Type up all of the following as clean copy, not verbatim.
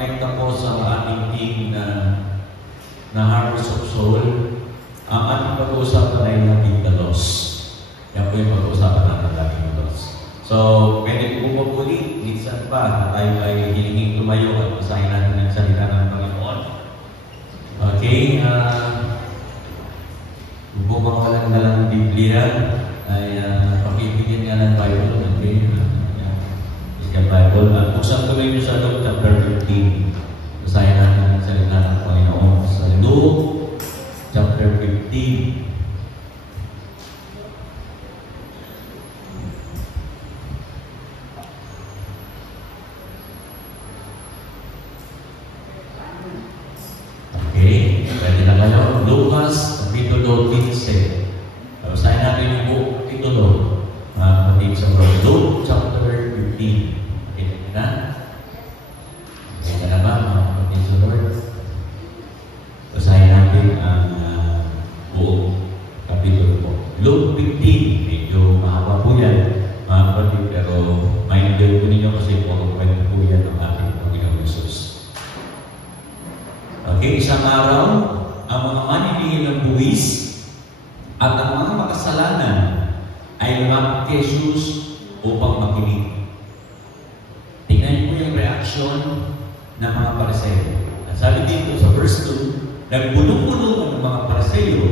connect ako sa ating team na Harvest of Soul. Ang ating pag-uusapan ay naging dalos. Yan po yung pag-uusapan natin naging dalos. So, pwede po mapuli, minsan pa, tayo ay hiningin tumayo at masahin natin ang salita ng Panginoon. Okay, kung mga walang Biblia, ay pakibigyan nga ng Bible. Okay, yung Bible. Buksan tuloy nyo sa Luke chapter 15. Basahin natin ang salita ng Panginoon. Sa Luke chapter 15. Okay, pwede na kayo. Lucas, kapitulo 15. Basahin natin yung buong titulo. Luke chapter 15. Okay na? Okay na ba, mga kapatid sa Lord? Basahin natin ang buong kapitulo po. Luke 15. Medyo mahaba po yan, mga kapatid, pero ma-enjoy po ninyo kasi pag-kwento po yan ng ating Panginoong Jesus. Okay, isang araw, ang mga manniningil ng buwis at ang mga makasalanan ay lumapit kay Jesus upang makinig. Tingnan po yung reaksyon ng mga Pariseo. At sabi dito sa verse 2, nagbulong-bulong ang mga Pariseo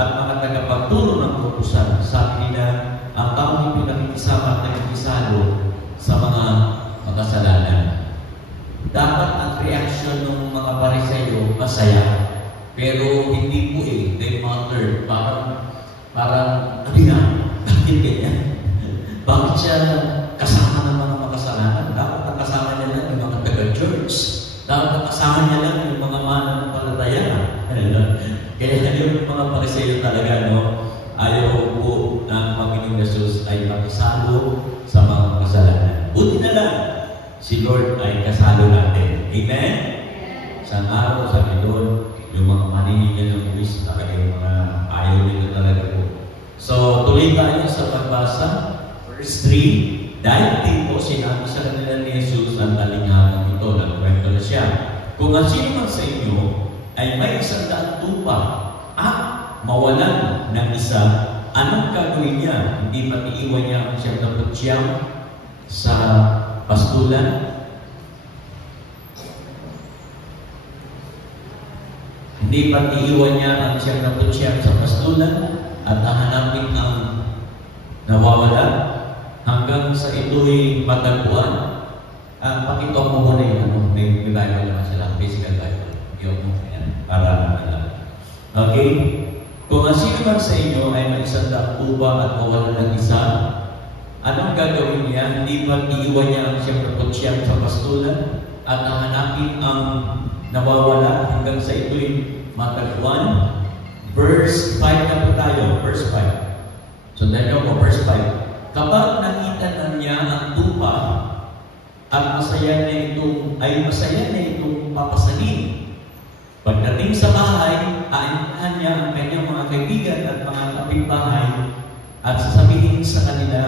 at mga tagapagturo ng kautusan. Sabi nila, ang taong hindi nakikisama at nakikisalo sa mga makasalanan. Dapat ang reaksyon ng mga Pariseo masaya. Pero hindi po they muttered, parang, ano yan? Bakit ganyan? Bakit siya kasama ng mga makasalanan? Dapat ang kasama niya lang yung mga taga-church. Dapat ang kasama niya lang yung mga mananampalataya. Kaya yung mga Pariseo talaga, ayaw po ng Panginoong Jesus ay makisalo sa mga makasalanan. Buti na lang, si Lord ay kasalo natin. Amen? Sa araw, sabi doon, yung mga maniningil ng buwis, talaga yung mga ayaw nila talaga po. So, tuloy tayo sa pagbasa. Verse 3, dahil dito, sinabi sa kanila ni Jesus ang talingahan ito, nagkwento na siya. Kung ang sino man sa inyo ay may 100 tupa at mawalan ng isa, anong gagawin niya? Hindi matiiwan niya ang 99 sa pastulan? Hindi matiiwan niya ang 99 sa pastulan at hahanapin ang nawawala hanggang sa ito'y matagpuan. Pakita mo muna yung may Bible naman sila, physical Bible. Yung para alam. Okay? Kung ang sino man sa inyo ay may 100 tupa at mawala ng isa, anong gagawin niya? Hindi ba iiwan niya ang 99 sa pastulan at hahanapin ang nawawala hanggang sa ito'y matagpuan? Verse 5 na po tayo. Verse 5. So, dahil mo, verse 5. Kapag nakita na niya ang tupa at masaya na itong papasalin, pagdating sa bahay, aanyahan niya ang kanyang mga kaibigan at mga kapitbahay at sasabihin sa kanila,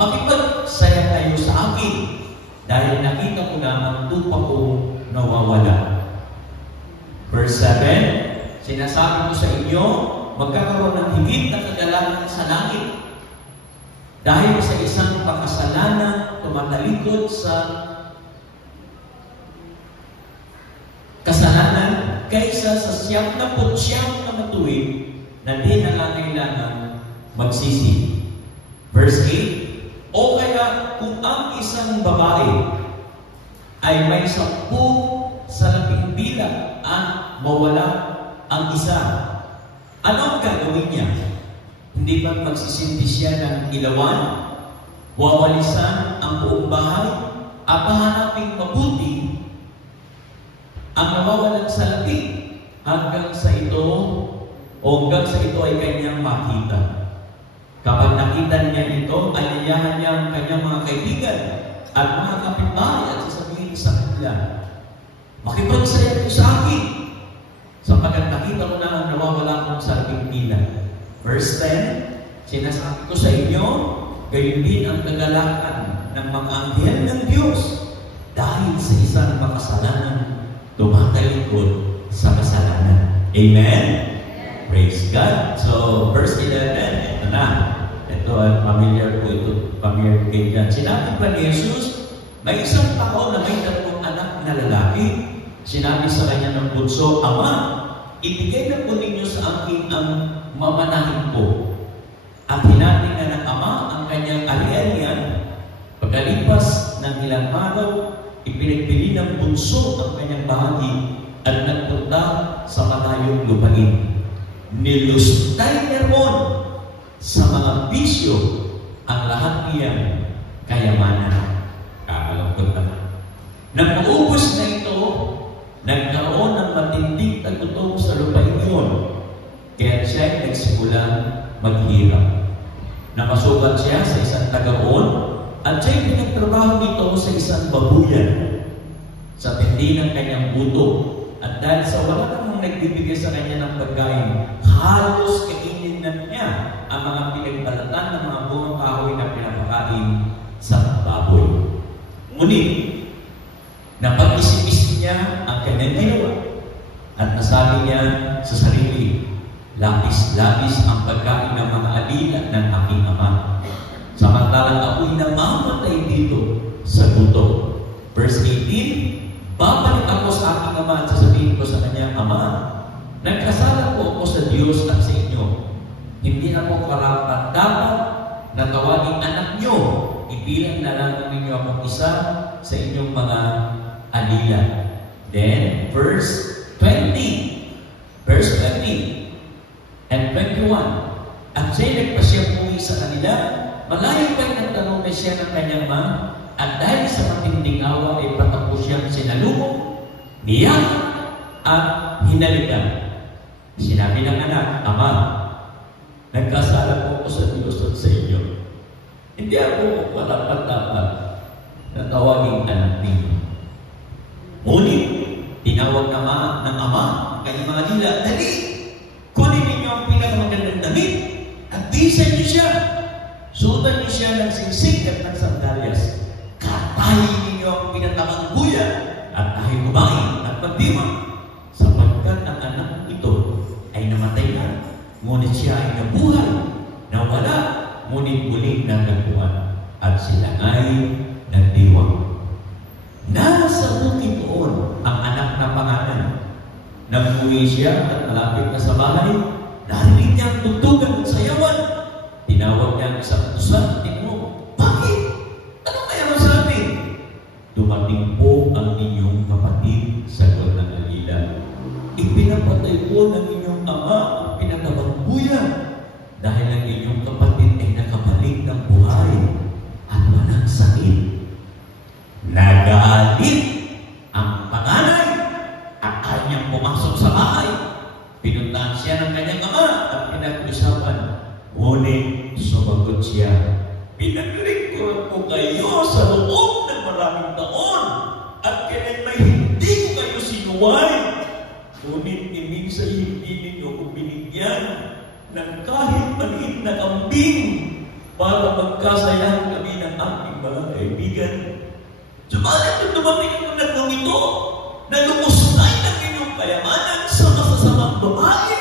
makipagsaya kayo sa akin dahil nakita ko na ang tupa ko nawawala. Verse 7, sinasabi ko sa inyo, magkakaroon ng higit na kagalakan sa langit dahil sa isang pakasalanan tumatalikod sa kasalanan kaysa sa 99 na matuwid na di nangangailangan magsisi. Verse 8, o kaya kung ang isang babae ay may 10 salaping bilang at mawala ang isa, anong gagawin niya? Hindi ba magsisindi siya ng ilawan, wawalisan ang buong bahay, at hahanapin mabuti ang nawawalang salapi hanggang sa ito ay kanyang makita. Kapag nakita niya ito, ay ayahan niya ang kanyang mga kaibigan at mga kapitbahay at sasabihin sa kanila, makipagsaya kayo sa akin sapagkat nakita ko na ang nawawala kong salaping bilang. Verse 10, sinasabi ko sa inyo, gayon din ang kagalakan ng mga anghel ng Diyos dahil sa isang makasalanan, tumatalikod sa kasalanan. Amen? Praise God. So, verse 11, ito na. Ito, familiar po ito. Familiar kayo dyan. Sinabi pa ni Jesus, may isang tao na may 3 anak na lalaki. Sinabi sa kanya ng bunso, Ama, ibigay na po ninyo sa akin ang mamanahin ko. At hinati na ng ama ang kanyang ari-arian. Pagkalipas ng ilang araw, ipinagpili ng bunso ang kanyang bahagi at nagpunta sa malayong lupain. Nilustay niya ron sa mga bisyo ang lahat niyang kayamanan. Kakalungkot naman. Nang maubos na ito, nagkaroon ng matinding tagutong sa lupain yun. Kaya siya nagsimulang maghirap. Napasukan siya sa isang tagaon at siya'y pinagtrabaho nito sa isang babuyan sa tindi ng kanyang buto. At dahil sa wala namang nagbibigay sa kanya ng pagkain, halos kainin na niya ang mga pinagbalatan ng mga bungang kahoy na pinapakain sa baboy. Ngunit, napag-isip-isip niya ang kanyang ginawa at nasabi niya sa sarili, labis-labis ang pagkain ng mga alila ng aking ama. Samantalang ako'y namamatay dito sa gutom. Verse 18, babalik ako sa aking ama at sasabihin ko sa kanya, Ama, nagkasala po ako sa Diyos at sa inyo. Hindi ako karapat-dapat na tawaging anak nyo. Ibilang na lang ninyo akong isa sa inyong mga alila. Then, verse 20. Verse 20 and 21. At siya nagpasyang uwi sa kanila, malayo pa'y nagtanong na siya ng kanyang ma, at dahil sa matinding awa ay patapos siyang sinalubong, niyak at hinalikan. Sinabi ng anak, Ama, nagkasala po ako sa Diyos at sa inyo. Hindi ako dapat na tawaging anak ninyo. Ngunit, tinawag ng ama ang kanyang mga dila, dali! Kunin ninyo ang pinakamagandang damit at bisan niyo siya. Suotan niyo siya ng singsing at ng sandalyas. Katayin ninyo ang pinatamang buya at tayo kumain at magdiwa. Sapagkat ang anak ito ay namatay na, ngunit siya ay nabuhay, nawala, ngunit muling nagagpuan, at sila ay nagdiwang. Nasa bukid doon ang anak na pangalan. Nag-uwi siya at malapit na sa bahay, narinig niya ang tugtugan at sayawan. Tinawag niya ang isang utusan, tinanong, bakit? Ano kaya masabi? Dumating po ang inyong kapatid, sagot ng alila. Ipinapatay po ng inyong ama ang pinatabang buya dahil ang inyong kapatid ay nakabalik ng buhay at walang sakit. Nagalit ang panganay at kanyang pumasok sa bahay. Pinuntahan siya ng kanyang ama at pinag-usapan. Ngunit sumagot siya, pinaglingkuran ko kayo sa loob ng maraming taon at kailan may hindi ko kayo sinuway. Ngunit minsan hindi ninyo ko binigyan ng kahit maliit na kambing para magkasayahan kami ng ating mga kaibigan. Subalit kung dumating ang nagnong ito, na lumustay ng inyong kayamanan sa masasamang babae,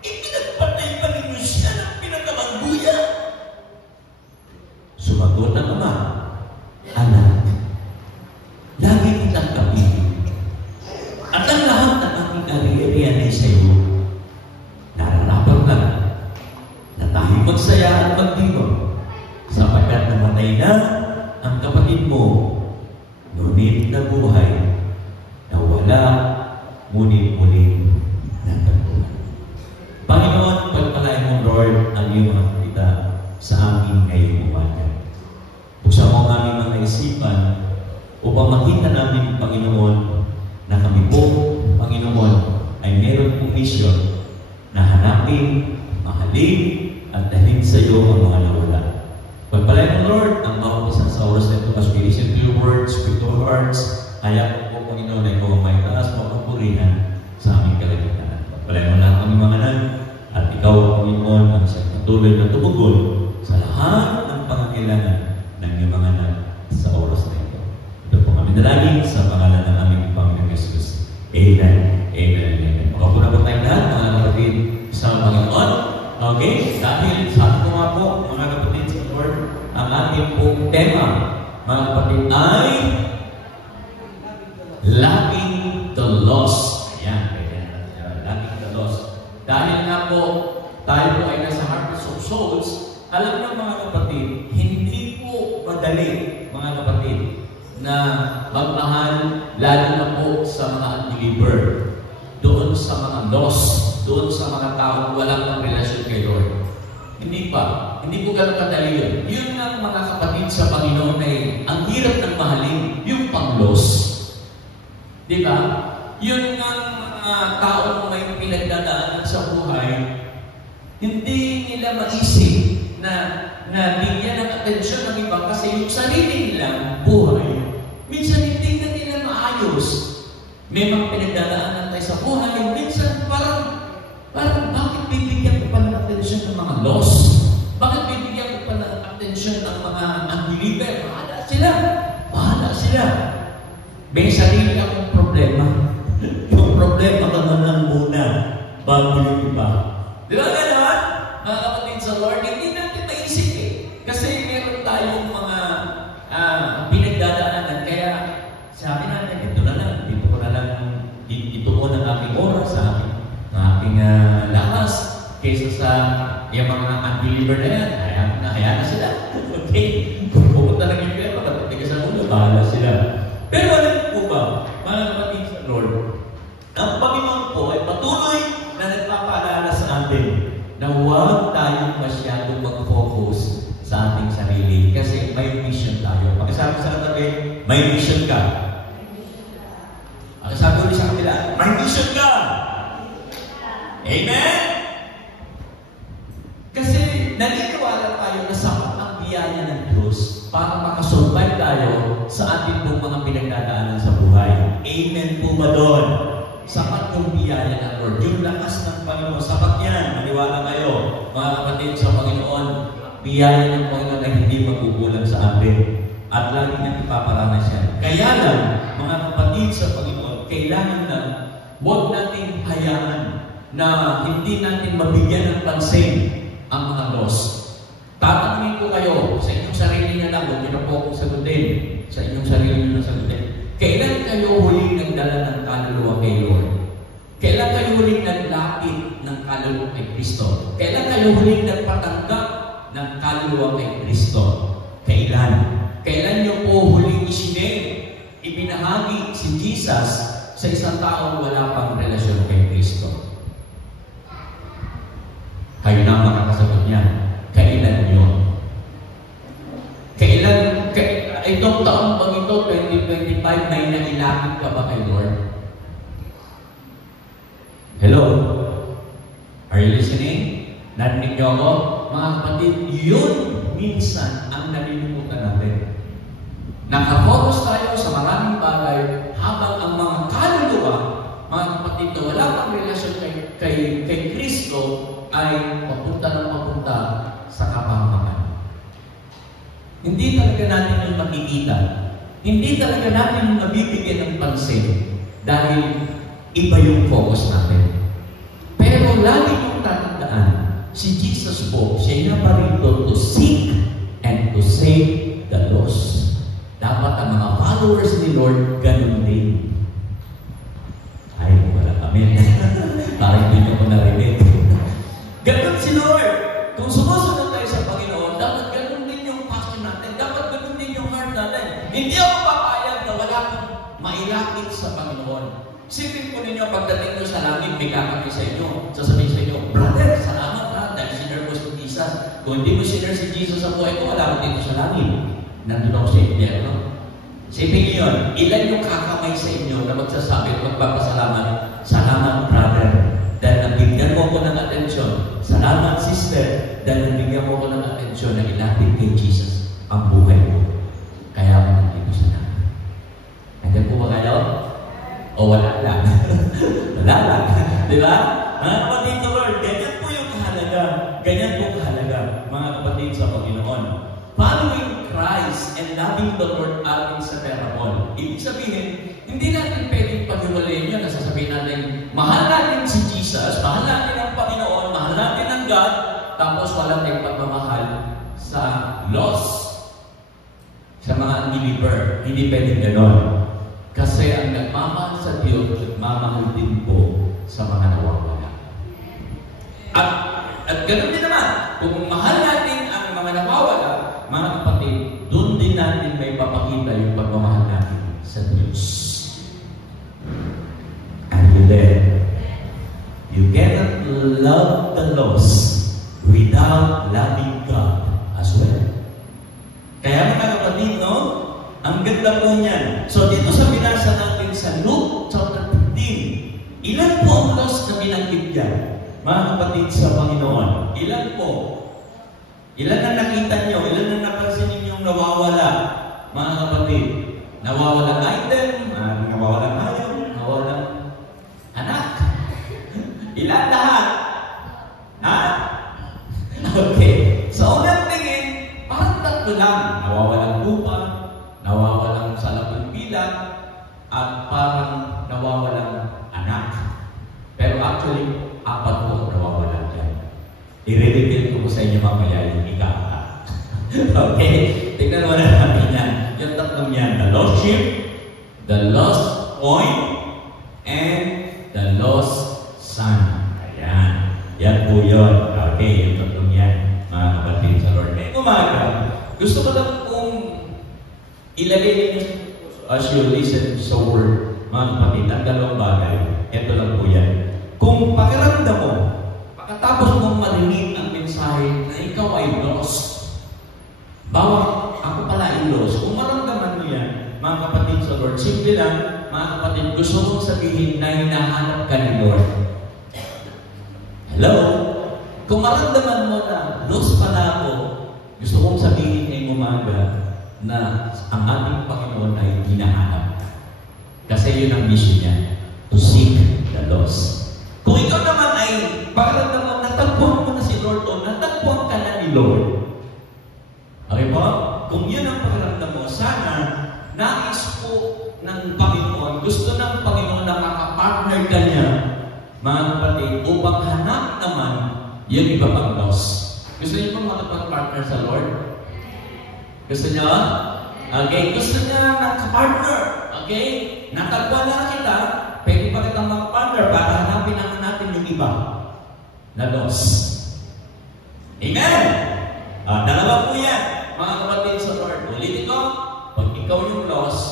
ipinagpatay pa ninyo siya ng pinatamang buya. Sumagot ng ama, anak, lagi kitang kapiling. At ang lahat ng aking ari-arian ay sa iyo. Nararapat lang na tayo magsaya at magdiwang sapagkat namatay na ang kapatid mo, ngunit nabuhay, nawala, ngunit muling natagpuan. Panginoon, pagpalain mo, Lord, ang iyong mga salita sa amin ngayong umaga. Buksan mo ang aming mga isipan upang makita namin, Panginoon, na kami po, Panginoon, ay meron pong misyon na hanapin, mahalin, at dalhin sa iyo ang mga nawala. Pagpalain mo, Lord, ang bawat isang sa oras na ito, as we listen to your words, with our hearts, kaya po, Panginoon, ay ikaw ang may taas, mapapurihan sa aming kalagitnaan. Pagpalain mo lahat kami mga nan, at ikaw, Panginoon, ang isang patuloy na tumugon sa lahat ng pangangailangan ng iyong mga nan sa oras na ito. Ito po kami Dalangin sa pangalan ng aming Panginoon Jesus. Amen. Amen. Amen. Makapuna po tayong lahat, mga kapatid, sa Panginoon. Okay? Dahil sabi ko nga po, mga kapatid sa Lord, ang ating pong tema, mga kapatid, ay loving the lost. Ayan. Loving the lost. Dahil nga po, tayo po ay nasa Harvest of Souls, alam niyo mga kapatid, hindi po madali, mga kapatid, na magmahal, lalo na po sa mga unbeliever, doon sa mga lost, doon sa mga taong walang relasyon kay Lord. Hindi pa. Hindi po ganun kadali yun. Yun ang mga kapatid sa Panginoon ay ang hirap ng mahalin, yung pang-lost. Di ba? Yun ang mga taong may pinagdadaanan sa buhay, hindi nila maisip na bigyan ng atensyon ng iba kasi yung sarili nilang buhay, minsan hindi na nila maayos. May mga pinagdadaanan tayo sa buhay, minsan parang bakit bibigyan ko pa ng atensyon ng mga lost? Bakit bibigyan ko pa ng atensyon ng mga unbeliever? Bahala sila. May sarili akong problema. Yung problema ka na lang muna bago yung iba. Di ba gano'n? Mga kapatid sa Lord, hindi natin naisip eh. Kasi meron tayong mga pinagdadaanan. Kaya sabi natin, ito na lang. Ito mo ng aking oras, sa aking lakas. Kaysa sa yung mga unbeliever na yan, hayaan na sila. Okay? Pupunta lang yung pera, pagdating sa ulo, bahala sila. Pero alam po ba, mga kapatid sa Lord, ang Panginoon po ay patuloy na nagpapaalala sa atin na huwag tayong masyadong mag-focus sa ating sarili kasi may mission tayo. Pagkasabi sa katabi, may mission ka. Pagkasabi ulit sa kanila, may mission ka. Amen? Kasi naniniwala tayo na sapat ang biyaya ng Diyos para makasurvive tayo sa ating pong mga pinagdadaanan sa buhay. Amen po ba doon? Sapat yung biyaya ng Lord. Yung lakas ng Panginoon, sapat yan. Maniwala kayo, mga kapatid sa Panginoon, biyaya ng Panginoon na hindi magugulang sa atin. At lagi nang ipaparanas yan. Kaya lang, mga kapatid sa Panginoon, kailangan na huwag natin hayaan na hindi natin mabigyan ng pansin ang mga lost. Tatanungin ko kayo sa inyong sarili niya lang, huwag niyo na po akong sagutin. Sa inyong sarili niyo na sagutin. Kailan kayo huling nagdala ng kaluluwa kay Lord? Kailan kayo huling naglapit ng kaluluwa kay Kristo? Kailan kayo huling nagpatanggap ng kaluluwa kay Kristo? Kailan? Kailan niyo po huling ibinahagi si Jesus sa isang taong wala pang relasyon kay Kristo? Kayo na ang makakasagot niya. Kailan yun? Itong taong pag ito, 2025, may nailapit ka ba kay Lord? Hello? Are you listening? Narinig niyo ako? Mga kapatid, yun minsan ang nalilimutan natin. Nakafocus tayo sa maraming bagay habang ang mga kaluluwa, mga kapatid na wala pang relasyon kay Kristo ay papunta sa kapahamakan. Hindi talaga natin yung makikita. Hindi talaga natin yung nabibigyan ng pansin dahil iba yung focus natin. Pero lagi yung tatandaan, si Jesus po, siya na pa rito to seek and to save the lost. Dapat ang mga followers ni Lord, ganun din. Ay, wala kami. Parang hindi nyo ko narinig. Ganun si Lord. Kung sumusunod tayo sa Panginoon, dapat ganun din yung passion natin. Dapat ganun din yung heart natin. Hindi ako papayag na wala kang mailapit sa Panginoon. Sipin po ninyo, pagdating nyo sa langit, may kakakay sa inyo. Sasabihin sa inyo, brother, salamat ha, dahil sinner mo si Jesus. Kung hindi mo sinner si Jesus sa buhay ko, wala ko dito sa langit. Nandun ako sa impyerno. Sipin nyo yun, ilan yung kakamay sa inyo na magsasabi at magpapasalamat, salamat brother, dahil nabigyan mo ko ng atensyon. Salamat sister, dahil nabigyan mo ko ng atensyon na ilapit kay Jesus ang buhay mo. Kaya ako nandito sa langit. Nandiyan po ba kayo? O wala lang? Wala lang. Di ba? Mga kapatid sa Lord, ganyan po yung kahalaga. Ganyan po kahalaga, mga kapatid sa Panginoon. Following Christ and loving the Lord are inseparable. Ibig sabihin, hindi natin pwedeng paghiwalayin yun na sasabihin natin, mahal natin si Jesus, mahal natin ang Panginoon, mahal natin ang God, tapos walang tayong pagmamahal sa lost, sa mga unbeliever. Hindi pwedeng ganon. Kasi ang nagmamahal sa Diyos, nagmamahal din po sa mga nawawala. At ganoon din naman, kung mahal natin ang mga nawawala, mga kapatid, doon din natin may papakita yung pagmamahal natin sa Diyos. Are you there? You cannot love the lost without loving God as well. Kaya mga kapatid, no? Ang ganda po niyan. So dito sa binasa natin sa Luke chapter 15, ilan po ang lost na binanggit yan? Mga kapatid sa Panginoon, ilan po? Ilan na nakita nyo? Ilan na napansin ninyong nawawala? Mga kapatid, nawawala item, nawawala ayaw, nawawala anak. Ilan lahat? Ha? Okay. So, unang tingin, parang tatlo lang. Nawawalang lupa, nawawalang salapang bilang, at parang nawawalang anak. Pero actually, apat po nawawalan dyan. I-reveal ko sa inyo mamaya yung ika-ika. Okay? Tignan mo na natin yan. Yung tatlong yan, the lost sheep, the lost coin, and the lost son. Ayan. Yan po yun. Okay, yung tatlong yan, mga kapatid sa Lord. Umaga, gusto ko lang kung ilagay ninyo as you listen sa word, mga kapatid, ang dalawang bagay. Ito lang po yan. Kung pakiramdam mo, pagkatapos mong marinig ang mensahe na ikaw ay lost, bawa ako pala ay lost, kung maramdaman mo yan, mga kapatid sa Lord, simple lang, mga kapatid, gusto mong sabihin na hinahanap ka ni Lord. Hello? Kung maramdaman mo na lost pala ako, gusto kong sabihin ngayong umaga na ang ating Panginoon ay hinahanap. Kasi yun ang mission niya, to seek the lost. Kung ikaw naman ay pakiramdam mo, natagpuan mo na si Lord o natagpuan ka na ni Lord. Okay po? Kung yun ang pakiramdam mo, sana nais po ng Panginoon, gusto ng Panginoon na makapartner ka niya, mga kapatid, upang hanap naman yung iba pang lost. Gusto niyo pong makapag-partner sa Lord? Gusto niyo? Okay, gusto niya makapartner. Okay? Natagpuan na kita, pwede pa kitang makapartner para hanapin naman natin yung iba na lost. Amen? Dalawa po yan, mga kapatid sa Lord. Ulitin ko, pag ikaw yung lost,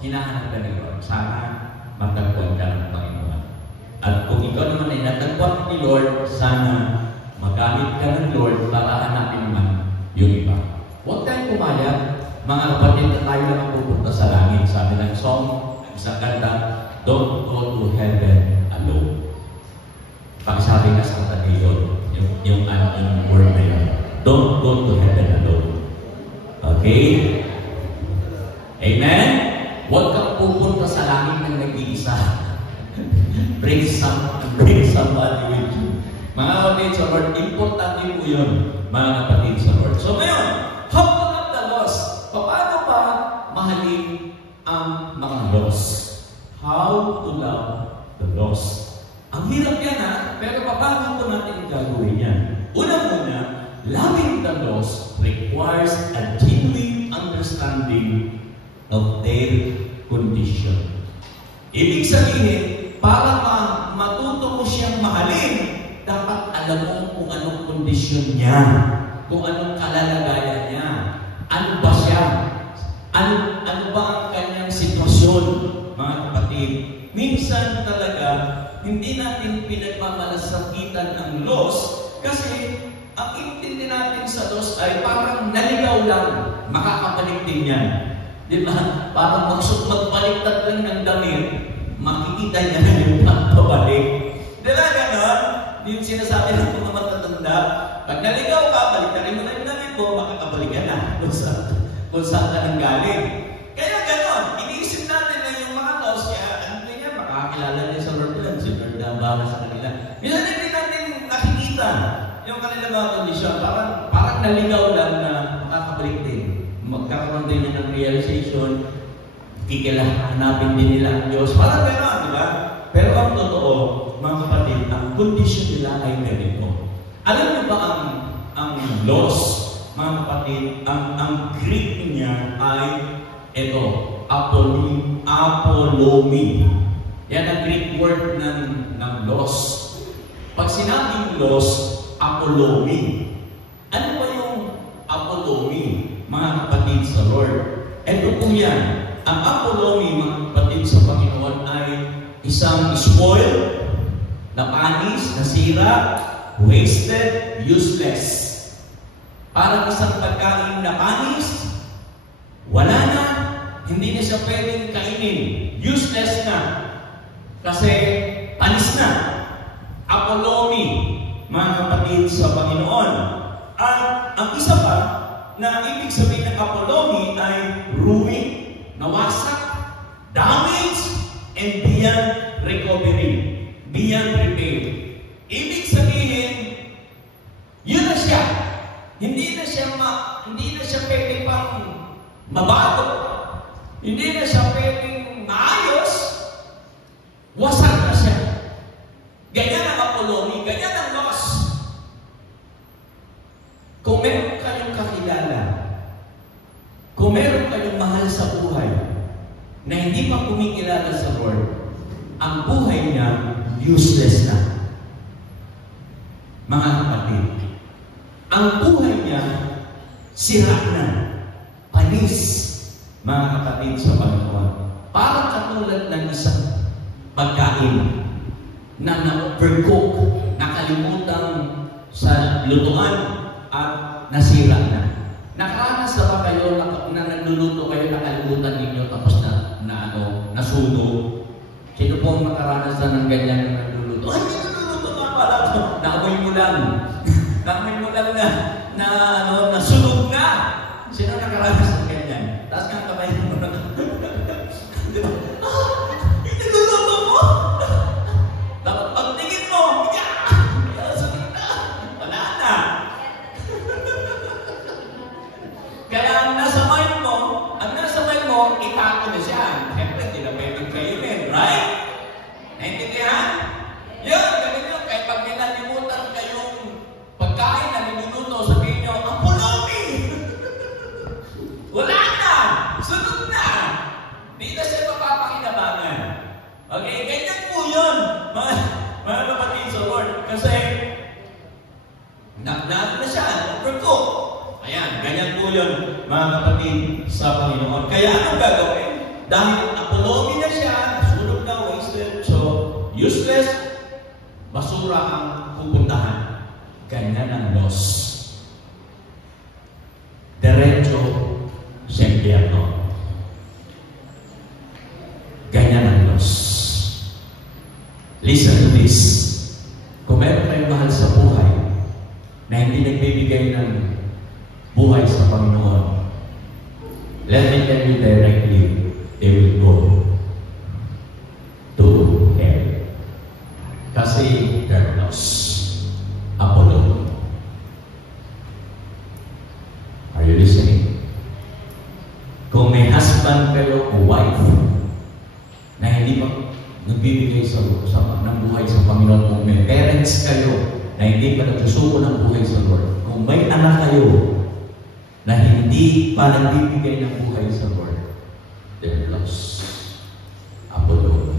hinahanap ka ni Lord. Sana matagpuan ka ng Panginoon. At kung ikaw naman ay natagpuan ni Lord, sana magamit ka ng Lord para hanapin naman yung iba. Huwag tayong pumayag, mga kapatid, na tayo lang pupunta sa langit. Sabi ng song, isang kanta, don't go to heaven alone. Pagsabi nga sa kanta yun, yung word na yun, don't go to heaven alone. Okay? Amen? Huwag kang pupunta sa langit ng nag-iisa. Bring somebody with you. Mga kapatid sa Lord, importante po yun, mga kapatid sa Lord. So ngayon, how to love the lost? Paano ba mahalin ang mga lost? How to love the lost? Ang hirap yan pero paano po natin gagawin yan? Una-una, loving the lost requires a genuine understanding of their condition. Ibig sabihin, para matuto mo siyang mahalin, dapat alam mo kung anong kondisyon niya, kung anong kalalagayan niya, ano ba siya, ano ba ang kanyang sitwasyon, mga kapatid. Minsan talaga, hindi natin pinagmamalasakitan ang loss kasi ang intindi natin sa loss ay parang naligaw lang, makakabalik din yan. Di ba? Parang magbaliktad lang ng damit, makikita niya na yung pagpabalik. Di ba gano'n? Yung sinasabi ng mga matatanda, pag naligaw ka, baliktarin mo na yung damit mo, makakabalik ka na kung saan ka nang galing. Kaya gano'n, iniisip natin na yung mga loss, kaya ano niya, makakakilala niya sa Lord lang, si Lord na bahala sa kanila. Minsan hindi natin nakikita yung kanilang mga kondisyon, parang naligaw lang na makakabalik din. magkakaroon din ng realization, kikilahanapin din nila ang Diyos. Parang gano'n, di ba? Pero ang totoo, mga kapatid, ang kondisyon nila ay ganito. Alam niyo ba ang loss, mga kapatid, ang Greek niya ay ito, apolomi. Yan ang Greek word ng loss. Pag sinabing loss, apolomi. Ano ba yung apolomi, mga kapatid sa Lord? Ito po yan. Ang apolomi, mga kapatid sa Panginoon, ay isang spoil, napanis, nasira, wasted, useless. Parang isang pagkain na panis, wala na, hindi na siya pwedeng kainin. Useless na. Kasi panis na. Apolomi, mga kapatid sa Panginoon. At ang isa pa, na ibig sabihin ng apolomi ay ruin, nawasak, damage, and beyond recovery, beyond repair. Ibig sabihin, yun na siya. Hindi na siya pwedeng pang mabago. Hindi na siya pwedeng maayos. Wasak na siya. Ganyan ang apolomi, ganyan ang loss. Kung meron kayong kakilala, kung meron kayong mahal sa buhay, na hindi pa kumikilala sa Lord, ang buhay niya useless na. Mga kapatid, ang buhay niya sira na, panis, mga kapatid sa Panginoon. Parang katulad ng isang pagkain na na-overcook, nakalimutan sa lutuan at nasira na. Nakaranas na ba kayo na nagluluto kayo, nakalimutan ninyo tapos nasunog? Sino po ang makaranas na ng ganyan na nagluluto? Ay, nagluluto ka pala. Naamoy mo lang. Naamoy mo lang na nasunog na. Sino nakaranas ng ganyan? Tapos kang kamay mo na. Nagluluto mo! Dapat pagtingin mo! Nasunog na! Wala na! Kaya ang nasa mind mo, itato na siya. Siyempre, hindi na pwedeng kainin, right? Naintindihan? Yun, ganun yun. Kaya pag nalimutan kayong pagkain na niluluto, sabihin nyo, ang pulubi! Wala na! Sunod na! Hindi na siya mapapakinabangan. Okay? Ganyan po yun, mga kapatid sa Lord. Kasi, na siya, overcook. Ayan, ganyan po yun, mga kapatid sa Panginoon. Kaya anong gagawin? Dahil apolomi na siya, sunog na, wasted, so useless, basura ang pupuntahan. Ganyan ang loss. Diretso sa impyerno. Ganyan ang loss. Listen to this. Kung meron kayong mahal sa buhay na hindi nagbibigay ng buhay sa Panginoon, let me tell you directly, they will go to hell. Kasi they're lost. Apollo. Are you listening? Kung may husband kayo o wife na hindi pa nagbibigay ng buhay sa Panginoon, kung may parents kayo na hindi pa nagsusuko ng buhay sa Lord, kung may anak kayo na hindi pa nagbibigay ng buhay sa Lord, they're lost. Apollo.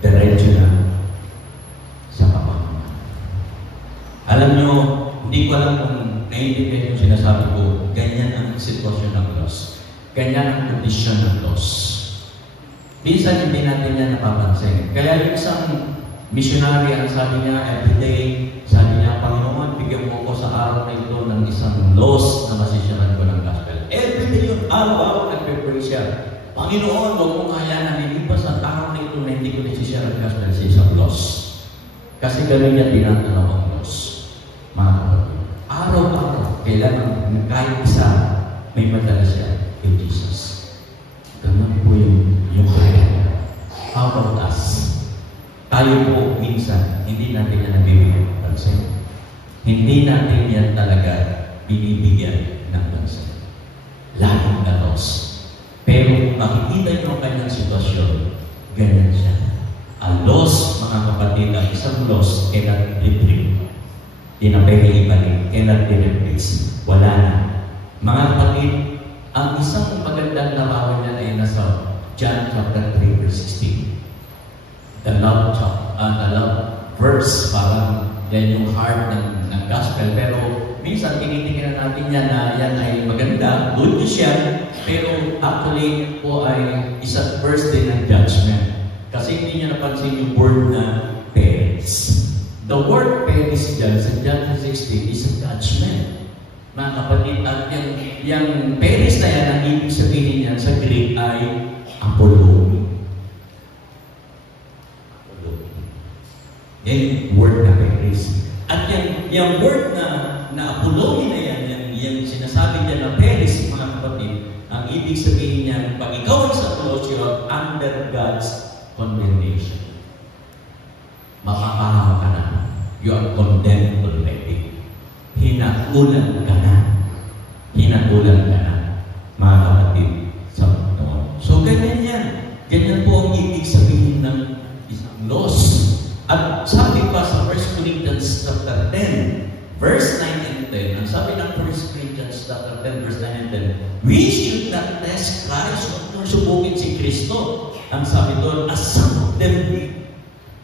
Diretso na sa kapanganaman. Alam nyo, hindi ko alam kung naiintindihan yung sinasabi ko, ganyan ang sitwasyon ng loss. Ganyan ang kondisyon ng loss. Minsan hindi natin yan napapansin. Kaya yung isang missionary, ang sabi niya, everyday, sabi niya, Panginoon, bigyan mo ko sa araw na ito ng isang loss na masisyaran ko ng gospel. Everyday yun, araw-araw nagpe-pray siya. Panginoon, huwag mong hayaan na nilipas ang araw na ito na hindi ko nasisyaran ng gospel sa isang loss. Kasi gano'n niya tinatanaw ang loss. Mga kapatid, araw-araw, kailangan kahit isa, may madala siya kay Jesus. Ganun po yung kaya. Out of us. Tayo po minsan, hindi natin yan nabibigyan ng pansin. Hindi natin yan talaga binibigyan ng bansa. Laging gatos. Pero kung makikita niyo ang kanyang sitwasyon, ganyan siya. Ang loss, mga kapatid, ang isang loss, cannot be retrieved. Di na pwede ibalik, cannot be replaced. Wala na. Mga kapatid, ang isang magandang larawan niya ay nasa John chapter 3, verse 16. The love verse, parang yan yung heart ng gospel. Pero minsan tinitingnan natin yan na yan ay maganda, good news yan, pero actually po ay isang verse din ng judgment. Kasi hindi niya napansin yung word na peris. The word peris dyan sa John 16 is a judgment. Mga kapatid, at yung peris na yan, ang ibig sabihin yan sa Greek ay apology. Yan word na peris. At yung word na apology na yan, yung sinasabi niya na peris, mga kapatid, ang ibig sabihin niya, pag ikaw ay sa tulos, you are under God's condemnation. Mapapahama ka na. You are condemned already. Hinakulan ka na. Hinakulan ka na, mga kapatid, sa Panginoon. So, ganyan yan. Ganyan po ang ibig sabihin ng isang loss. At sabi pa sa 1 Corinthians chapter 10, verse 9 and 10, ang sabi ng 1 Corinthians chapter 10, verse 9 and 10, we should not test Christ, huwag subukin si Kristo. Ang sabi doon, as some of them did,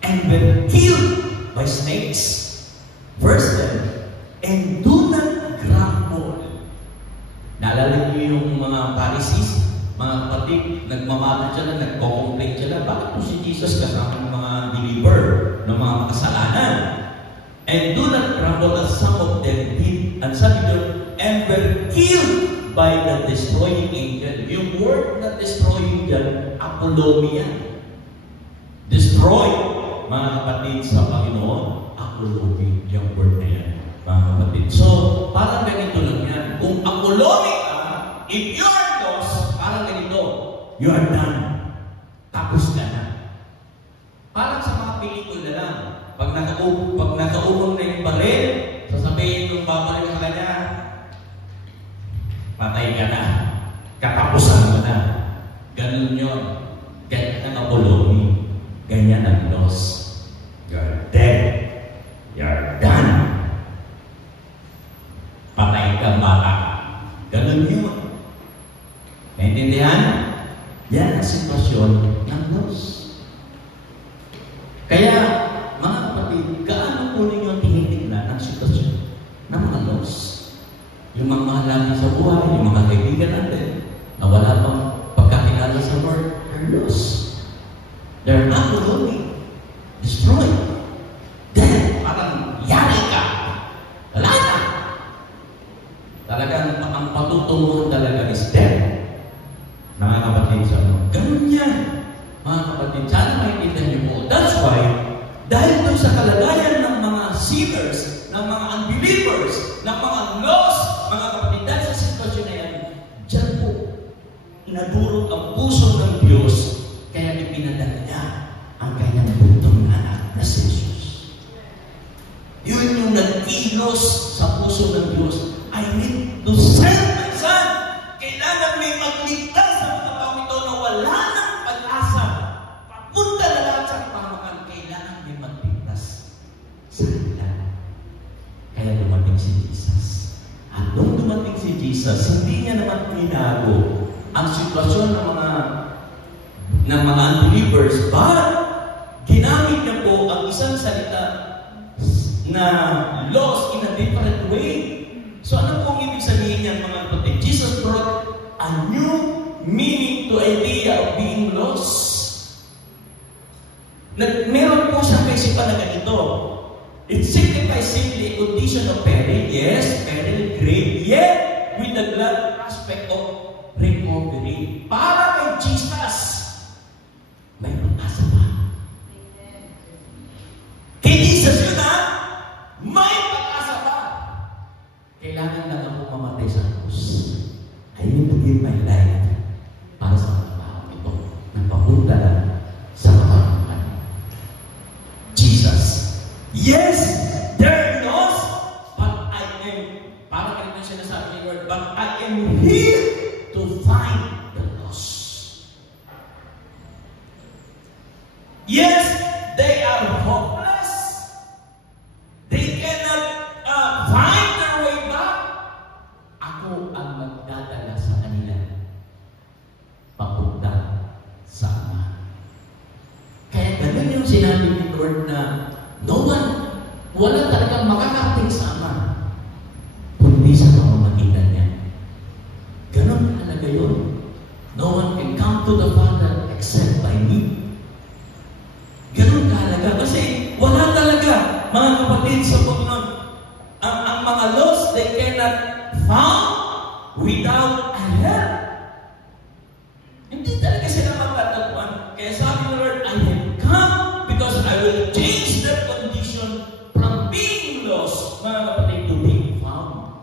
and were killed by snakes. Verse 10, and do not grumble. Naalala niyo yung mga Pharisees, mga kapatid, nagmamata sila, nagko-complain sila, bakit po si Jesus kasama ng mga believer, ng mga makasalanan? And do not grumble as some of them did. And sabi doon, and were killed by the destroying angel. Yung word na destroying dyan, apolomia. Destroy, mga kapatid, sa Panginoon. Apolomia, yung word na yan, mga kapatid. So, parang ganito lang yan. Kung apolomia ka, if you are lost, parang ganito, you are done. Tapos ka na. Parang sa mga pelikula lang. Pag nakaumong na yung baril, sasabihin yung babalik sa kanya, patay ka na. Katapusan mo na. Ganun yun. Ganyan ang apology. Ganyan ang loss. You're dead. You're done. Patay ka, bata. Ganun yun. Naintindihan? Yan ang sitwasyon ng loss. Kaya, mga kapatid, gaano po ninyo tinitignan ang sitwasyon ng mga loss? Yung mga mahal natin sa buhay, yung mga kaibigan natin, na wala pang pagkakilala sa Lord, they're lost. They're absolutely destroyed. Then, parang yari ka. Wala na. Talagang ang patutunguhan talaga is death. Mga kapatid sa mga. Ganun yan. Mga kapatid, sana maintindihan niyo po. That's why, dahil po sa kalagayan ng mga sinners, ng mga unbelievers, ng mga lost, mga kapatid, dahil sa sitwasyon na yan, dyan po, nadurog ang puso ng Diyos, kaya ipinadala niya ang kanyang buntong anak na si Jesus. Yun yung nagkilos sa puso ng Diyos. I need to send my son. Kailangan may magligtas sa mga tao ito na wala ng pag-asa. Papunta na lahat sa pamakan. Kailangan may magligtas sa kanila. Kaya dumating si Jesus. At nung dumating si Jesus, hindi niya naman binago ang sitwasyon ng mga unbelievers, but ginamit niya po ang isang salita na lost in a different way. So ano pong ibig sabihin niyan, mga kapatid? Jesus brought a new meaning to idea of being lost. Meron po siyang kaisipan na ganito. It signifies simply a condition of peril, yes, peril, grave, yet with the glad aspect of recovery. Para kay Jesus, may pag-asa pa. Kay Jesus yun ha, may pag-asa pa. Kailangan lang ako mamatay sa krus. I need to give my life para sa mga tao ito na papunta lang sa kapangkuhan. Jesus. Yes, they're lost, but I am, para ganito siya Yes, they are hopeless. They cannot find their way back. Ako ang magdadala sa kanila papunta sa Ama. Kaya ganun yung sinabi ni Lord na wala talagang makakarating sa Ama kundi sa pamamagitan niya. Ganun talaga yun. No one can come to the Father except by me. Ganun talaga. Kasi wala talaga, mga kapatid, sa Panginoon. Ang mga lost, they cannot found without a help. Hindi talaga sila magtatagpuan. Kaya sabi ng Lord, I have come because I will change their condition from being lost, mga kapatid, to being found.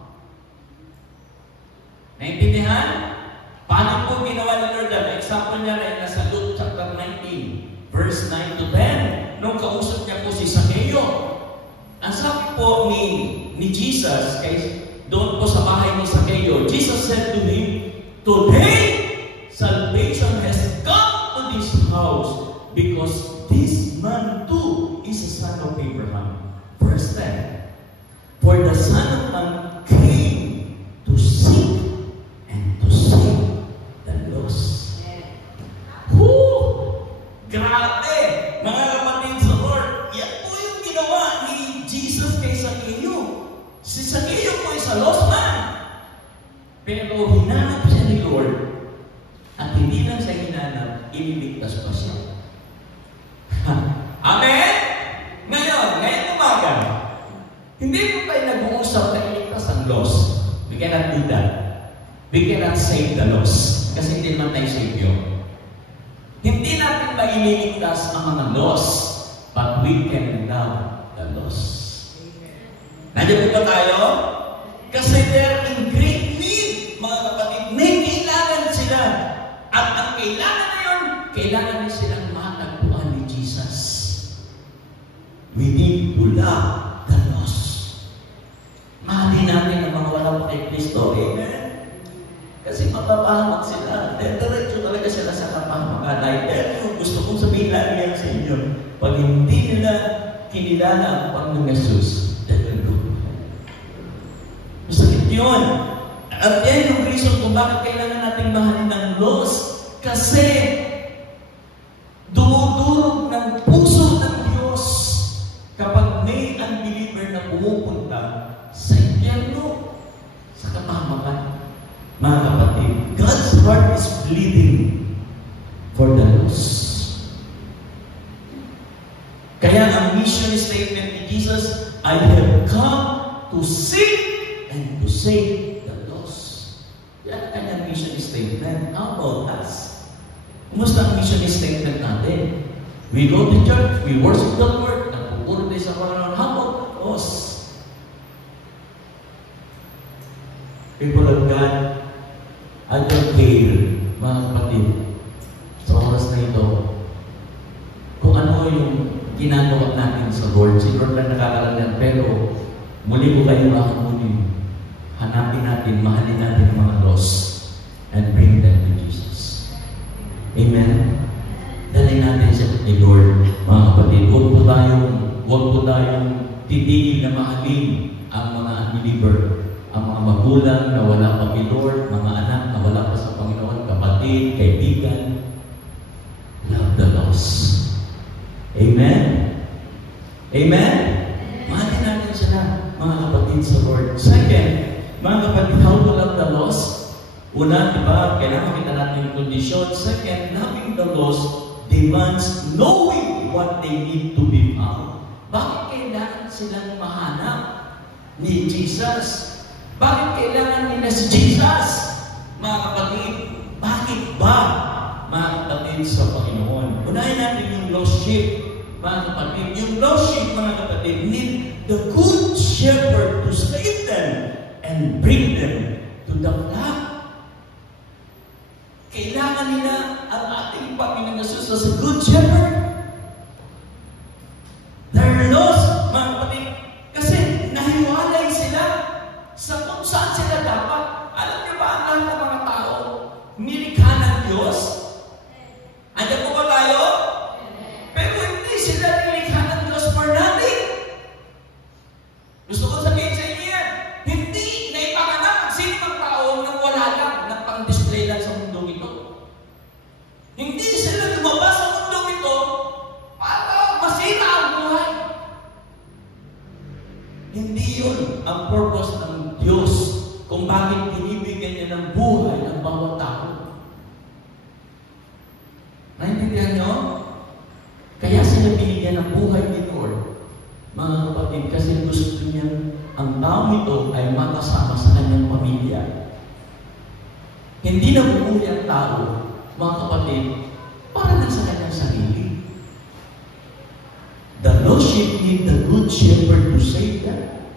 Naintindihan? Paano po ginawa ni Lord? Ang example niya ay nasa Luke chapter 19, verse 9 to 10. Nung kausap niya po si Zaccheo, ang sabi po ni Jesus, doon po sa bahay ni Zaccheo, Jesus said to him, "Today, salvation has come to this house because this man too is a son of Abraham." Verse 10, "For the Son of Man came to seek and to save the lost." Grabe! Mga kapatid sa Lord, yan po yung ginawa ni Jesus kay Zaccheo. Si Zaccheo po is a lost man. Pero hinanap siya ni Lord. At hindi lang siya hinanap, iniligtas pa siya. Amen? Ngayon umaga, hindi po tayo nag-uusap na iligtas ang lost. We cannot do that. We cannot save the lost. Kasi hindi naman tayo Savior. Hindi natin maililigtas ang mga lost, but we can love the lost. Nandiyan po ba tayo? Kasi they're in great need, mga kapatid. May kailangan sila. At ang kailangan na yun, kailangan din silang matagpuan ni Jesus. We need to love the lost. Mahalin natin ang mga wala pa kay Kristo. Amen? Kasi mapapahamak sila. Diretso talaga sila sa kapahamakan. Dahil yung gusto kong sabihin lang yan sa inyo. Pag hindi nila kinilala ang Panginoong Jesus, masakit yun. At yan yung reason kung bakit kailangan natin mahalin ng lost. Kasi dumudurog ng puso ng Diyos kapag may unbeliever na pumupunta sa impyerno, sa kapahamakan. Mga kapatid, God's heart is bleeding for the lost. Kaya ang mission statement ni Jesus, I have come to seek and to save the lost. Yan ang kanyang mission statement. How about us? Kumusta ang mission statement natin? We go to church, we worship the Lord, nagpupuro tayo sa Panginoon. How about the lost? People of God, at your care, mga kapatid, sa oras na ito, kung ano yung ginagawa natin sa Lord, si Lord lang nakakalangan, pero muli ko kayo makakunin. Hanapin natin, mahalin natin ang mga lost, and bring them to Jesus. Amen? Dalhin natin siya ni Lord, mga kapatid. Huwag po tayong titigil na mahalin ang mga unbeliever, ang mga magulang na wala pa kay Lord, mga anak na wala pa sa Panginoon, kapatid, kaibigan. Love the lost. Amen? Amen? Mahalin natin sila, mga kapatid sa Lord. Second, mga kapatid, how to love the lost? Una, diba, kailangan makita natin yung kondisyon. Second, loving the lost demands knowing what they need to be found. Bakit kailangan silang mahanap ni Jesus? Bakit kailangan nila si Jesus? Mga kapatid, bakit ba, mga kapatid sa Panginoon? Unahin natin yung lost sheep, mga kapatid. Yung lost sheep, mga kapatid, need the good shepherd to save them and bring them to the flock. Kailangan nila ang ating Panginoon Jesus as a good shepherd. They're lost, mga kapatid, kasi nahiwalay sila sa kung saan sila dapat. Alam niyo ba ang lahat ng mga tao, nilikha ng Diyos? Andiyan po ba tayo? Pero Naintindihan nyo? Kaya sila binigyan ng buhay ni Lord, mga kapatid, kasi gusto niya ang tao ito ay makasama sa kanyang pamilya. Hindi na bumuli ang tao, mga kapatid, para lang sa kanyang sarili. The lost sheep need the good shepherd to save them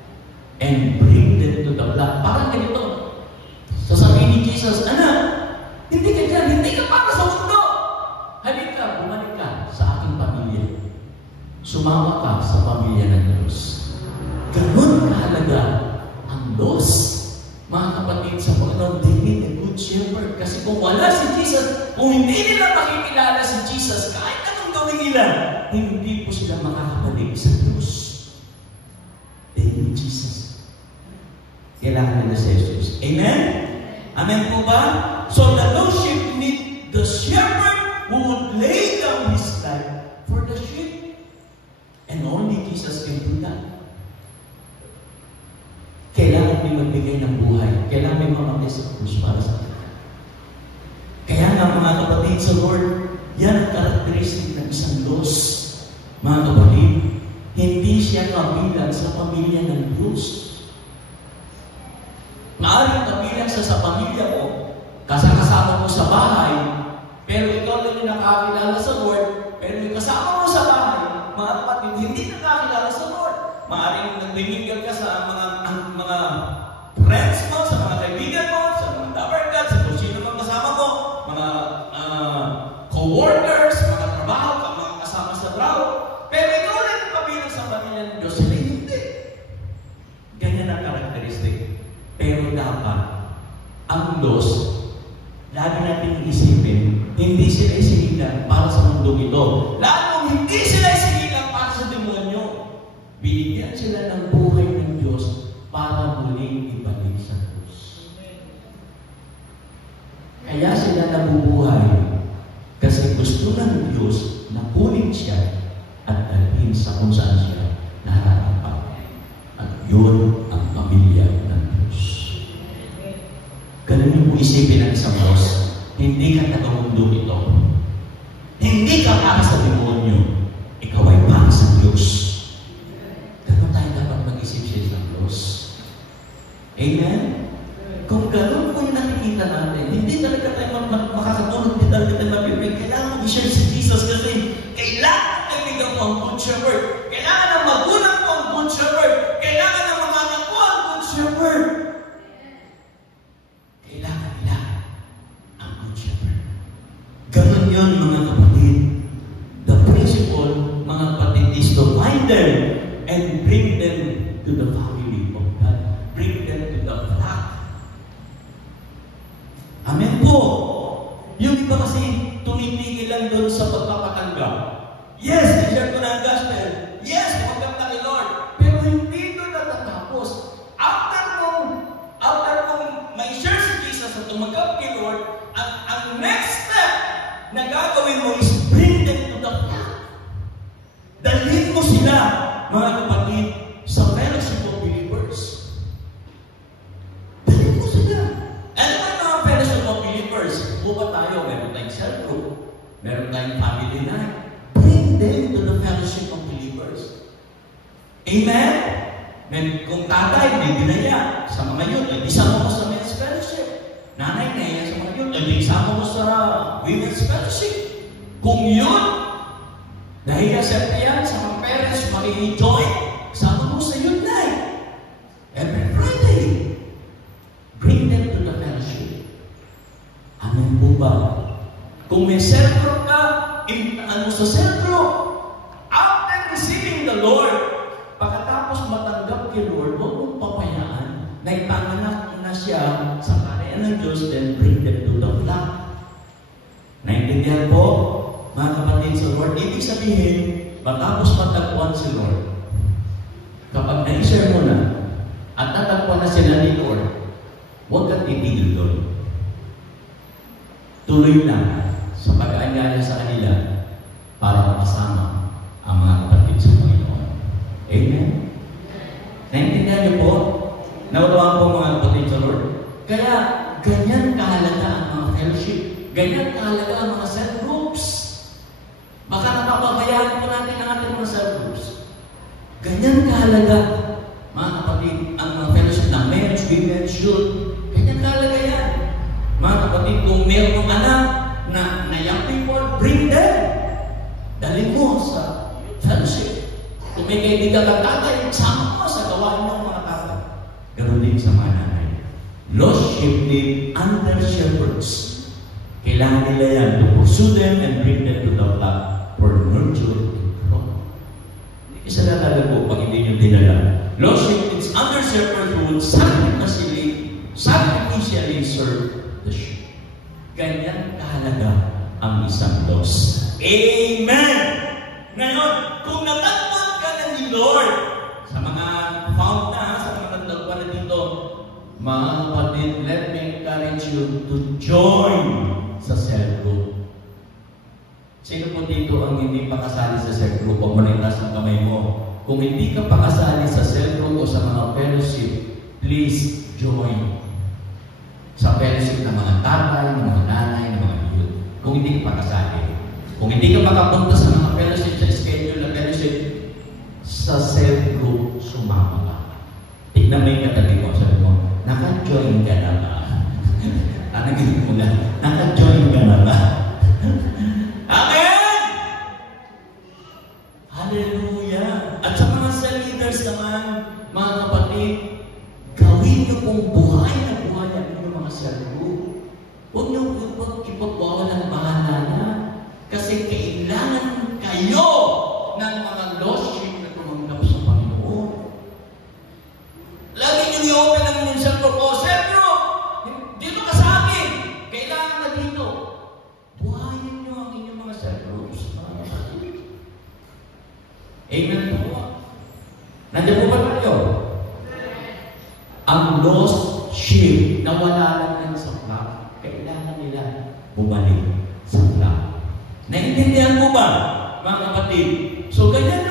and bring them to the flock. Parang ganito. Sasabihin ni Jesus, anak, hindi ka dyan, hindi ka para sa mundo. Halika, bumalik ka sa aking pamilya. Sumama ka sa pamilya ng Diyos. Ganun kahalaga ang lost. Mga kapatid, sa Panginoon, they need a good shepherd. Kasi kung wala si Jesus, kung hindi nila makikilala si Jesus, kahit anong gawin nila, hindi po sila makakabalik sa Diyos. They need Jesus. Kailangan nila si Jesus. Amen? Amen po ba? So the lost sheep need the shepherd who would lay down his life for the sheep. And only Jesus can do that. Kailangan may magbigay ng buhay. Kailangan may mamatay sa krus para sa atin. Kaya nga mga kapatid sa Lord, yan ang karakteristik ng isang lost. Mga kapatid, hindi siya kabilang sa pamilya ng Diyos. Maaaring kabilang siya sa pamilya mo, kasama mo sa bahay, pero ikaw lang yung nakakilala sa Lord, pero yung kasama mo sa bahay, mga kapatid, hindi nakakilala sa Lord. Maaaring nagbibigan ka sa mga friends mo, sa mga kaibigan mo, sa mga dabarkat, sa kung sino mang kasama mo, mga co-workers, mga trabaho, mga kasama sa trabaho. Pero ikaw lang yung kabilang sa pamilya ng Diyos, sila hindi. Ganyan ang karakteristik. Pero dapat, ang Diyos, lagi natin isipin, hindi sila isinilang para sa mundo ito. Lalo hindi sila isinilang para sa demonyo. Binigyan sila ng buhay ng Diyos para muling ibalik sa Diyos. Kaya sila nabubuhay kasi gusto ng Diyos na kunin siya at dalhin sa kung saan siya nararapat. At yun ang pamilya ng Diyos. Ganun yung isipin ng isang Diyos. Hindi ka taga-mundo ito. Hindi ka para sa demonyo. Ikaw ay para sa Diyos. Ganun tayo dapat mag-isip siya isang Diyos. Amen? Kung ganun po yung nakikita natin, hindi talaga tayo makakatulog, hindi talaga tayo mapipig. Kailangan mag-share si Jesus kasi kailangan kaibigan po ang good shepherd. Kailangan ng magulang po ang good shepherd. Kailangan ng mga anak po ang good shepherd. Kailangan nila ang good shepherd. Ganun yun, mga kapatid. The principle, mga kapatid, is to find them and bring them to the family of God. Bring them to the flock. Amen po. Yung iba kasi tumitigil lang doon sa pagpapatanggap. Yes, i-share ko na ang gospel. Yes, tumanggap na ni Lord. Pero hindi doon natatapos. After kong may share si Jesus at tumanggap ni Lord, ang next step na gagawin mo is bring them to the flock. Dalhin mo sila, mga kapatid, sa fellowship of believers. Dalhin mo sila. Ano ba yung mga fellowship of believers? Buka tayo, meron tayong cell group, meron tayong family night. Bring them to the fellowship of believers. Amen? Kung tatay, may binaya sa mga yun, ay isama mo sa men's fellowship. Nanay na yan sa mga yun, ay isama mo sa women's fellowship. Kung yun, dahil kasi yan sa mga parents, makikijoin, sama mo sa youth night. Every Friday. Bring them to the fellowship. Amen po ba? Kung may sentro ka, ano sa sentro, after receiving the Lord, pagkatapos matanggap kay Lord, huwag mong papayaan na ipanganak na siya sa karyan ng Diyos, then bring them to the flock. Naintindihan po, mga kapatid sa Lord, ibig sabihin, matapos matagpuan si Lord, kapag na-share mo na, at natagpuan na sila ni Lord, huwag kang titigil doon. Tuloy na sa pag-aanyaya sa kanila para makasama ang mga kapatid sa Panginoon. Amen? Naintindihan niyo po? Naunawaan po mga kapatid sa Lord? Kaya, ganyan kahalaga ang mga fellowship. Ganyan kahalaga ang mga cell groups. Ganyan kahalaga, mga kapatid, ang mga fellowship na men, women, should. Ganyan kahalaga yan. Mga kapatid, kung mayroong anak na young people, bring them. Dali mo sa fellowship. Kung may kaibigan kang tatay, sama mo sa gawain ng mga tatay. Ganoon din sa mga nanay. Lost sheep live under shepherds. Kailangan nila yan to pursue them and bring them to the flock for nurture and growth. Hindi kasi lalala po pag hindi nyo dinala. Lost sheep lives under shepherds who would sacrificially serve the sheep. Ganyan kahalaga ang isang lost. Amen! Ngayon, kung natagpuan ka na ni Lord, sa mga found na, sa mga natagpuan na dito, mga kapatid, let me encourage you to join sa cell group. Sino po dito ang hindi pa kasali sa cell group? Huwag mo na itaas ang kamay mo. Kung hindi ka pa kasali sa cell group o sa mga fellowship, please join sa fellowship ng mga tatay, ng mga nanay, ng mga youth. Kung hindi ka pa kasali. Kung hindi ka makapunta sa mga fellowship, sa schedule na fellowship, sa cell group, sumama ka. Tignan mo yung katabi ko. Sabi mo, naka-join ka na ba? Tanagin mo na, naka-join ka na ba? Amen! Hallelujah! At sa mga cell leaders naman, mga kapatid, gawin niyo pong buhay na buhay ang inyong mga cell group. Huwag niyo ipagbawa ng bahala na. Kasi kailangan kayo ng mga lost sheep na tumanggap sa Panginoon. Lagi niyo i-open ang inyong cell group. O, cell group! Dito ka sa akin! Kailangan na dito. Buhayin niyo ang inyong mga cell groups. Amen po. Nandiyan po ba kayo? Ang lost sheep na wala lang sa flock, kailangan nila bumalik sa flock. Naintindihan mo ba, mga kapatid? So, ganyan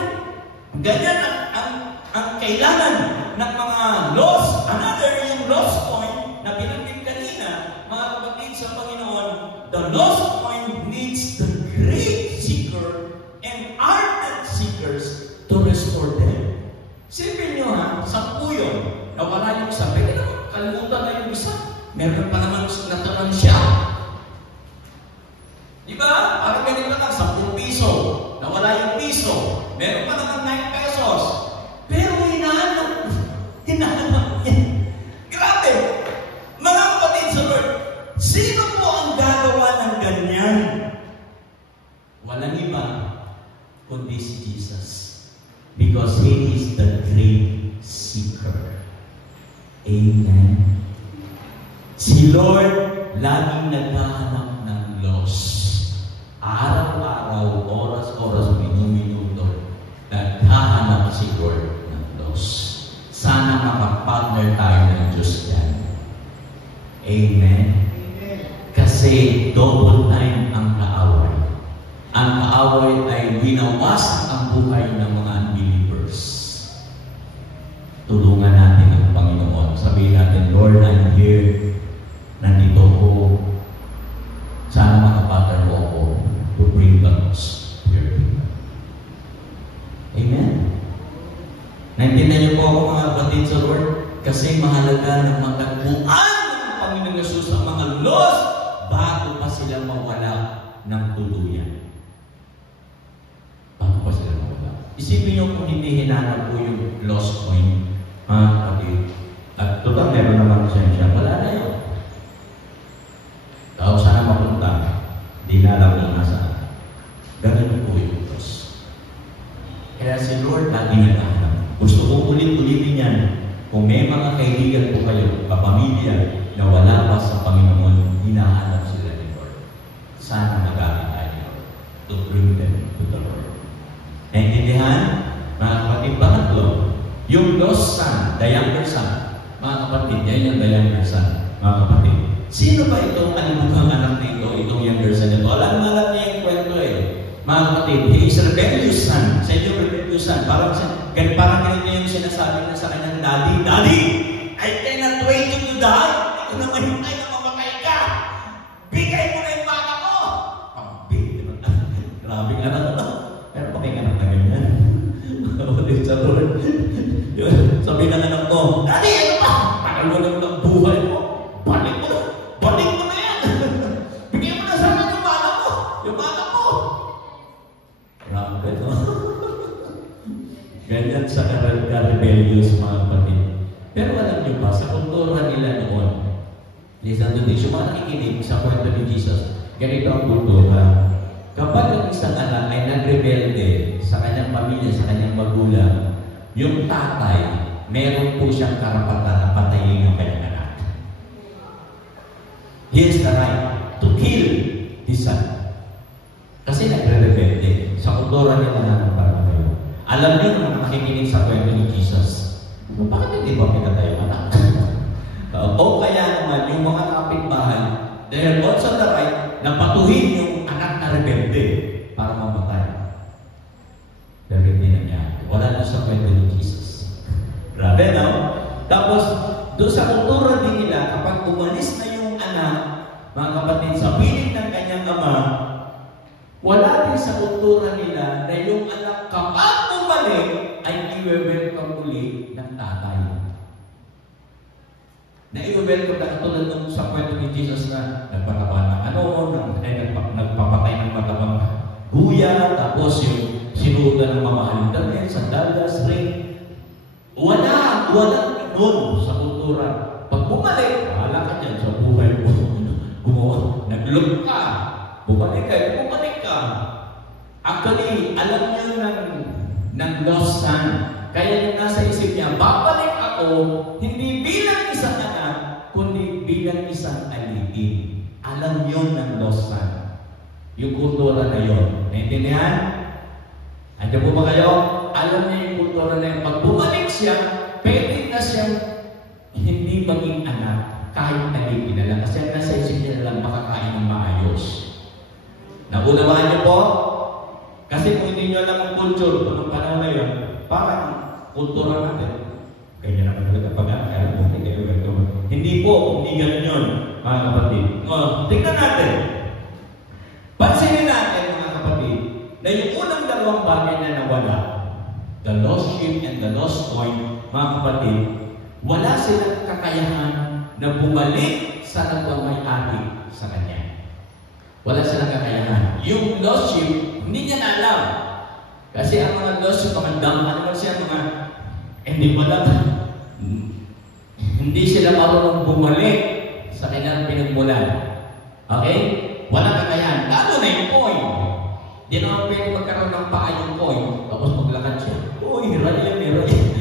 ang kailangan ng mga lost. Another yung lost point na binanggit kanina, mga kapatid sa Panginoon, the lost point needs the great seeker and ardent seekers to restore them. Sipin nyo ha, 10 yun, nawala yung isa, pwede naman, kalimutan na yung isa. Meron pa naman natulang siya. Diba? Parang ganito lang, 10 piso. Nawala yung piso. Meron pa naman 9 pesos. Pero hinahanap yan. Grabe! Mga kapatid sa Lord, sino po ang gagawa ng ganyan? Walang iba, kundi si Jesus. Because He is the great seeker. Amen. Si Lord, laging naghahanap ng lost. Araw-araw, oras-oras, minuto, naghahanap si Lord ng lost. Sana makapatner tayo ng Diyos yan. Amen? Kasi double time ang kaaway. Ang kaaway ay winawasak ang buhay ng mga unbelievers. Tulungan natin ang Panginoon. Sabihin natin, Lord, I'm here. Nandito ko. Sana makapatner mo ako to bring the lost to your kingdom. Amen? Naintindihan niyo po ako, mga kapatid sa Lord? Kasi mahalaga na matagpuan ng Panginoon Yesus ang mga lost bago pa sila mawala ng tuluyan. Bago pa sila mawala. Isipin niyo kung hindi hinanap po yung lost point, mga kapatid. At total, meron naman siya. Wala na yun. Tao sana mapunta, di na alam kung nasaan. Ganun po yung Diyos. Kaya si Lord lagi naghahanap. Gusto ko ulit-ulitin yan. Kung may mga kaibigan po kayo, kapamilya, na wala pa sa Panginoon, hinahanap sila ni Lord. Sana magamit tayo ni Lord to bring them to the Lord. Naintindihan? Mga kapatid, pangatlo, yung lost son, the younger son, mga kapatid, yan yung the younger son, mga kapatid. Sino ba itong kalimukhang anak nito, itong younger son nito? Alam niya yung kwento eh. Mga kapatid, he is a rebellious son. Sa inyo, rebellious son. Parang ganito yung sinasabi na sa kanyang daddy, Daddy, I cannot wait to die. Hindi ko na mahintay na mamatay ka. Bigay mo na yung bata ko. Grabing anak ko. Pero pakinggan na ganyan. Ulit sa Lord. Sabi ng anak ko, Daddy, ano ba? Tagal mo naman ang buhay mo. Balik mo na. Balik mo na yan. Bigyan mo na sa akin yung bala mo. Yung bala mo. Grabe, no? Ganyan sa ka-rebellious, mga kapatid. Pero alam niyo ba, sa kultura nila noon, listen to this, yung mga nakikinig sa kwento ni Jesus, ganito ang kultura. Kapag ang isang anak ay nagrebelde sa kanyang pamilya, sa kanyang magulang, yung tatay, meron po siyang karapatan na patayin yung kanyang anak. He has the right to kill his son. Kasi nagre-rebelde. Sa kultura nila naman para kayo. Alam niyo naman nakikinig sa kwento ni Jesus. Bakit hindi ba pinatay yung anak? O kaya naman, yung mga kapitbahay, they have also the right na patuhin yung anak na rebelde para mamatay. Pero hindi na niya. Wala na sa kwento ni Jesus. Grabe, no? Tapos, doon sa kultura din nila, kapag umalis na yung anak, mga kapatid, sa piling ng kanyang ama, wala din sa kultura nila na yung anak kapag umalik, ay i-welcome uli ng tatay. Na i-welcome na katulad nung sa kwento ni Jesus na nagpatapan ng nagpapatay ng matabang guya, tapos yung sinudan ng mamahaling damit, sandalas, ring. Wala nun sa kultura. Pag bumalik, wala ka dyan sa buhay mo. Nag-look ka. Bumalik ka. Actually, alam niyo ng lost son. Kaya yung nasa isip niya, babalik ako, hindi bilang isang anak, kundi bilang isang alipin. Alam niyo ng lost son. Yung kultura na yun. Naintindihan? Andiyan po ba kayo? Alam niya yung kultura na yun. Pag bumalik siya, pwede na siyang hindi maging anak, kahit alipin na lang. Kasi ang nasa isip niya na lang makakain ng maayos. Naunawaan niyo po? Kasi kung hindi niyo alam ang culture, kung panahon na yun, parang kultura natin. Kaya naman talaga pag-aaral mo, hindi po, hindi ganun yun, mga kapatid. Tingnan natin. Pansinin natin, mga kapatid, na yung unang dalawang bagay na nawala, the lost sheep and the lost coin, mga kapatid, wala silang kakayahan na bumalik sa nagmamay-ari sa kanya. Wala silang kakayahan. Yung lost sheep, hindi niya na alam. Kasi ang mga lost sheep, mga ano siya, mga hindi mo alam. Hindi sila marunong bumalik sa kanilang pinagmulan. Okay? Walang kakayahan. Lalo na yung coin. Di naman pwede magkaroon ng paa yung coin. Tapos maglakad siya. Uy, hira yan.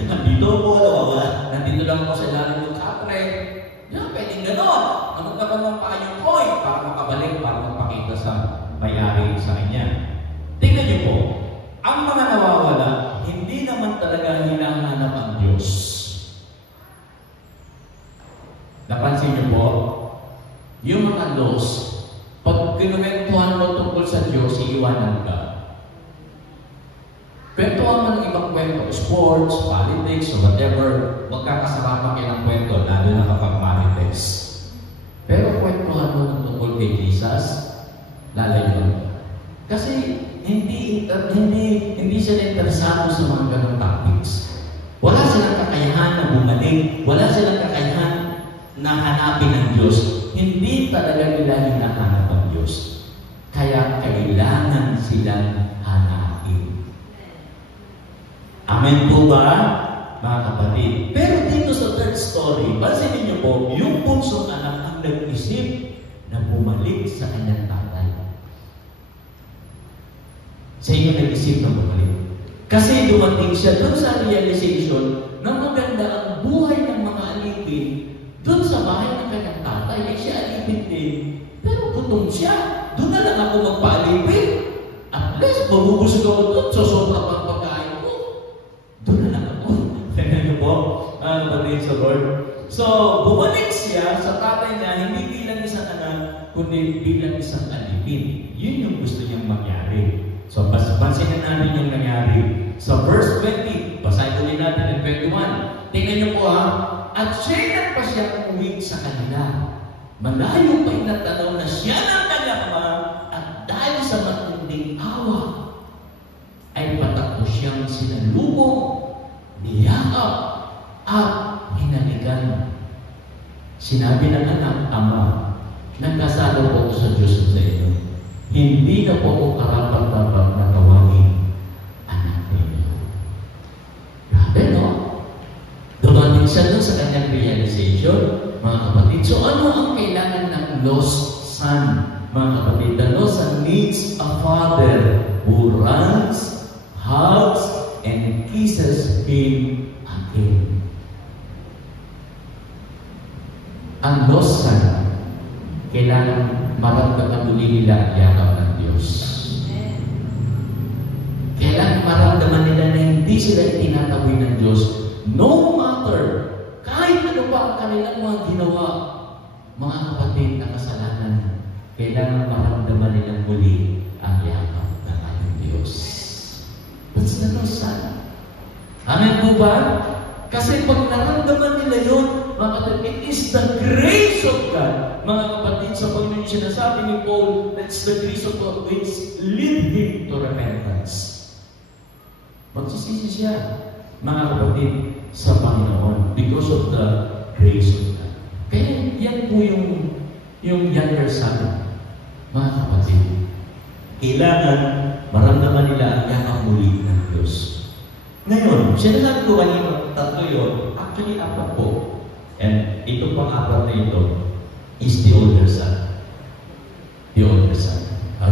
Nandito ako, wala. Nandito lang ako sa lalim ng kapre. Yan, pwedeng gano'n. Na magkaroon ng paa yung coin para makabalik, para magpakita sa may-ari sa kanya. Tingnan niyo po. Ang mga nawawala, hindi naman talaga hinahanap ang Diyos. Napansin niyo po, yung mga lost, pag kinumentuhan mo tungkol sa Diyos, iiwanan ka. Kwentuhan mo ng ibang kwento, sports, politics, or whatever, magkakasama kayo ng kwento, lalo na kapag politics. Pero kwentuhan mo ng tungkol kay Jesus, lalayo. Kasi hindi sila interesado sa mga ganong topics. Wala silang kakayahan na bumalik, wala silang kakayahan na hanapin ang Diyos. Hindi talaga nila hinahanap ang Diyos. Kaya kailangan silang hanapin. Amen po ba, mga kapatid? Pero dito sa third story, pansinin niyo po, yung punsong anak ang nag-isip na bumalik sa kanyang tatay. Sa inyo nag-isip na bumalik. Kasi dumating siya doon sa realization na maganda ang buhay ng mga alipin doon sa bahay ng kanyang tatay. Eh siya alipin din. Pero gutom siya. Doon na lang ako magpaalipin. At least, mabubusog ako doon. So, sobra pang pagkain ko. Doon na lang ako. Tingnan niyo po. Kapatid sa Lord. So, bumalik siya sa tatay niya, hindi bilang isang anak, kundi bilang isang alipin. Yun yung gusto niyang mangyari. So, pansinin natin yung nangyari. Sa verse 20, basahin ulit natin ang 21. Tingnan niyo po ha. At siya pa siya umuwi sa kanila. Malayo pa inatanaw na siya ng kanyang ama at dahil sa matinding awa, ay patakbo siyang sinalubong, niyakap, at hinalikan. Sinabi ng anak, Ama, nagkasala po ako sa Diyos at sa inyo. Hindi na po ako karapat-dapat na tawagin anak ninyo. Grabe, no? Dumating siya doon sa kanyang realization, mga kapatid. So ano ang kailangan ng lost son, mga kapatid? The lost son needs a father who runs, hugs, and kisses him again. Ang lost son, kailangan maramdaman muli nila ang yakap ng Diyos. Kailangan maramdaman nila na hindi sila itinataboy ng Diyos. No matter, kahit ano pa ang kanilang mga ginawa, mga kapatid na kasalanan, kailangan maramdaman nilang muli ang yakap ng ating Diyos. That's the lost son. Amen po ba? Kasi pag naramdaman nila yun, mga kapatid, it is the grace of God. Mga kapatid, sa Panginoon sinasabi ni Paul, that's the grace of God which lead him to repentance. Magsisisi siya, mga kapatid, sa Panginoon because of the grace of God. Kaya yan po yung younger son, mga kapatid. Kailangan maramdaman nila ang yakap muli ng Diyos. Ngayon, sinasabi ko kanina, tatlo yun, actually apat po. And ito pang apat na ito is the older son. The older son.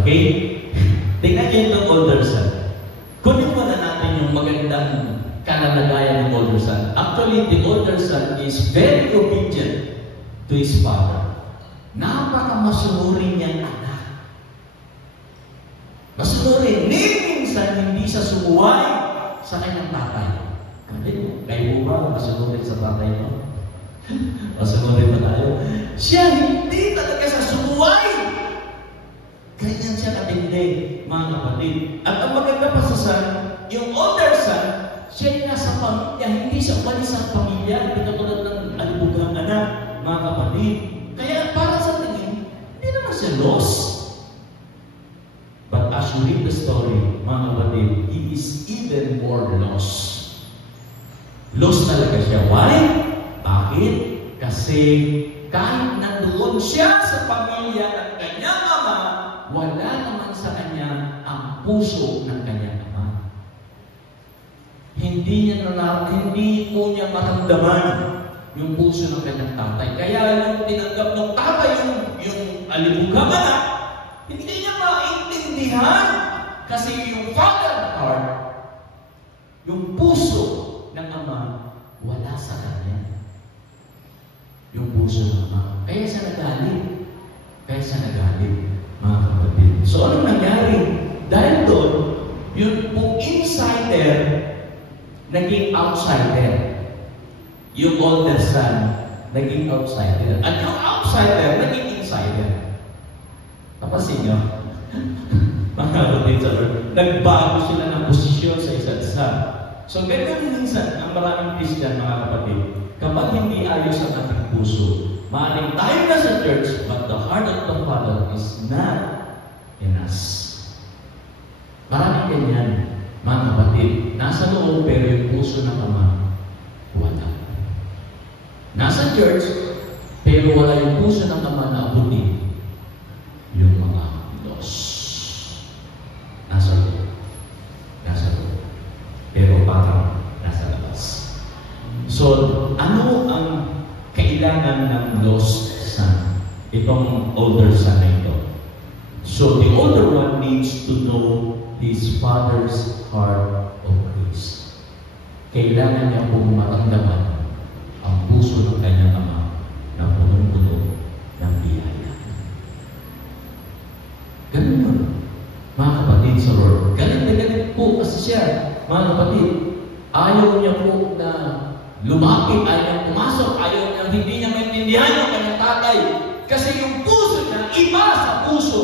Okay? Tingnan niyo itong older son. Kunin mo na natin yung magandang kalalagayan ng older son. Actually, the older son is very obedient to his father. Napaka-masunurin niyang anak. Masunurin. Minsan, hindi siya sumuway sa kanyang tatay. Kayo po ba masunurin sa tatay mo? Masunurin ba tayo? Siya hindi talaga sa sumuway. Ganyan siya katindi, mga kapatid. At ang maganda pa sa son, yung older son, siya yung nasa pamilya, hindi siya umalis sa pamilya, hindi katulad ng alibugang anak, mga kapatid. Kaya para sa tingin, hindi naman siya lost. But as you read the story, mga kapatid, he is even more lost. Lost talaga siya. Why? Bakit? Kasi kahit nandoon siya sa pamilya ng kanyang ama, wala naman sa kanya ang puso ng kanyang ama. Hindi po niya maramdaman yung puso ng kanyang tatay. Kaya nung tinanggap ng tatay yung alibugang anak, hindi niya maintindihan. Kasi yung father heart, yung puso ng ama, wala sa kanya. Yung puso ng ama. Kaya siya nagalit. Mga kapatid. So, anong nangyari? Dahil doon, yung pong insider, naging outsider. Yung older son, naging outsider. At yung outsider, naging insider. Kapasin nyo? Mga kapatid sa Lord, nagbago sila ng posisyon sa isa't isa. So, ganyan minsan ang maraming Christian, mga kapatid, kapag hindi ayos ang ating puso, maaling tayo na sa church, but the heart of the Father is not in us. Maraming ganyan, mga kapatid, nasa loob pero yung puso ng Ama, wala. Nasa church, pero wala yung puso ng Ama na abutin yung mga lost. Nasa loob. Pero parang nasa labas. So, ano ang kailangan ng lost son? Itong older son na ito. So, the older one needs to know his father's heart of grace. Kailangan niya pong maramdaman ang puso ng kanyang ama na punong-puno ng biyaya. Ganun yun. Mga kapatid sa Lord, galit na galit po kasi siya. Mga kapatid, ayaw niya po na lumapit, ayaw niya pumasok, ayaw niya, hindi niya maintindihan yung kanyang tatay. Kasi yung puso niya, iba sa puso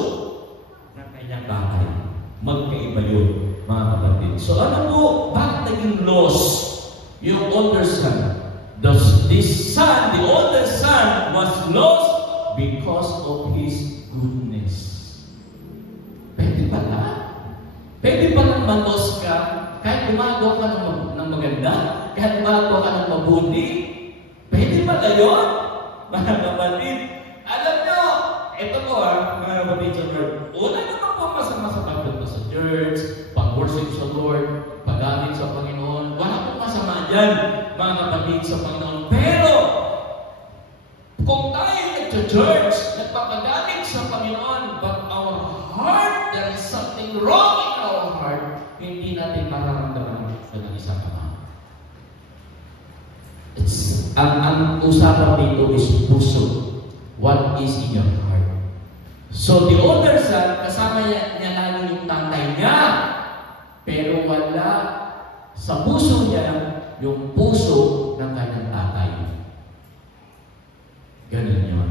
ng kanyang tatay. Magkaiba yun, mga kapatid. So ano po, bakit naging lost yung older son? The older son was lost because of his goodness. Pwede pala. Pwede palang malos ka kahit kahit gumagawa ka ng maganda, kahit gumagawa ka ng mabuti, pwede ba gayon? Mga kapatid, alam nyo, ito po mga kapatid sa Lord, una naman po masama sa pagpunta sa church, pag-worship sa Lord, pag-gamit sa Panginoon, wala po masama dyan, mga kapatid sa Panginoon. Pero, kung tayo nag-church, nagpapagamit sa Panginoon, but our heart, there is something wrong in our heart, hindi natin mararamdaman ng isang ama. Ang usapan dito is puso. What is in your heart? So the older son, kasama niya lalo yung tatay niya, pero wala sa puso niya yung puso ng kanyang tatay. Ganun yun.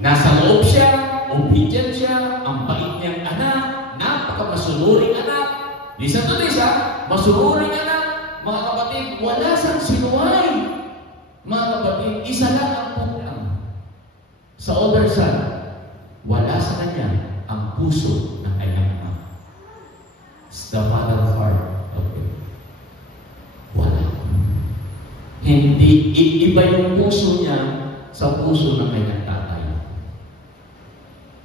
Nasa loob siya, obedient siya, ang bait niyang anak, napaka-masunuring anak. Lisa to Lisa, masunuring anak. Mga kapatid, wala siyang sinuway. Mga kapatid, isa lang ang putang. Sa older son, wala sa kanya ang puso ng kanyang ama. It's the father of heart. Okay. Wala. Hindi, iba yung puso niya sa puso ng kanyang tatay.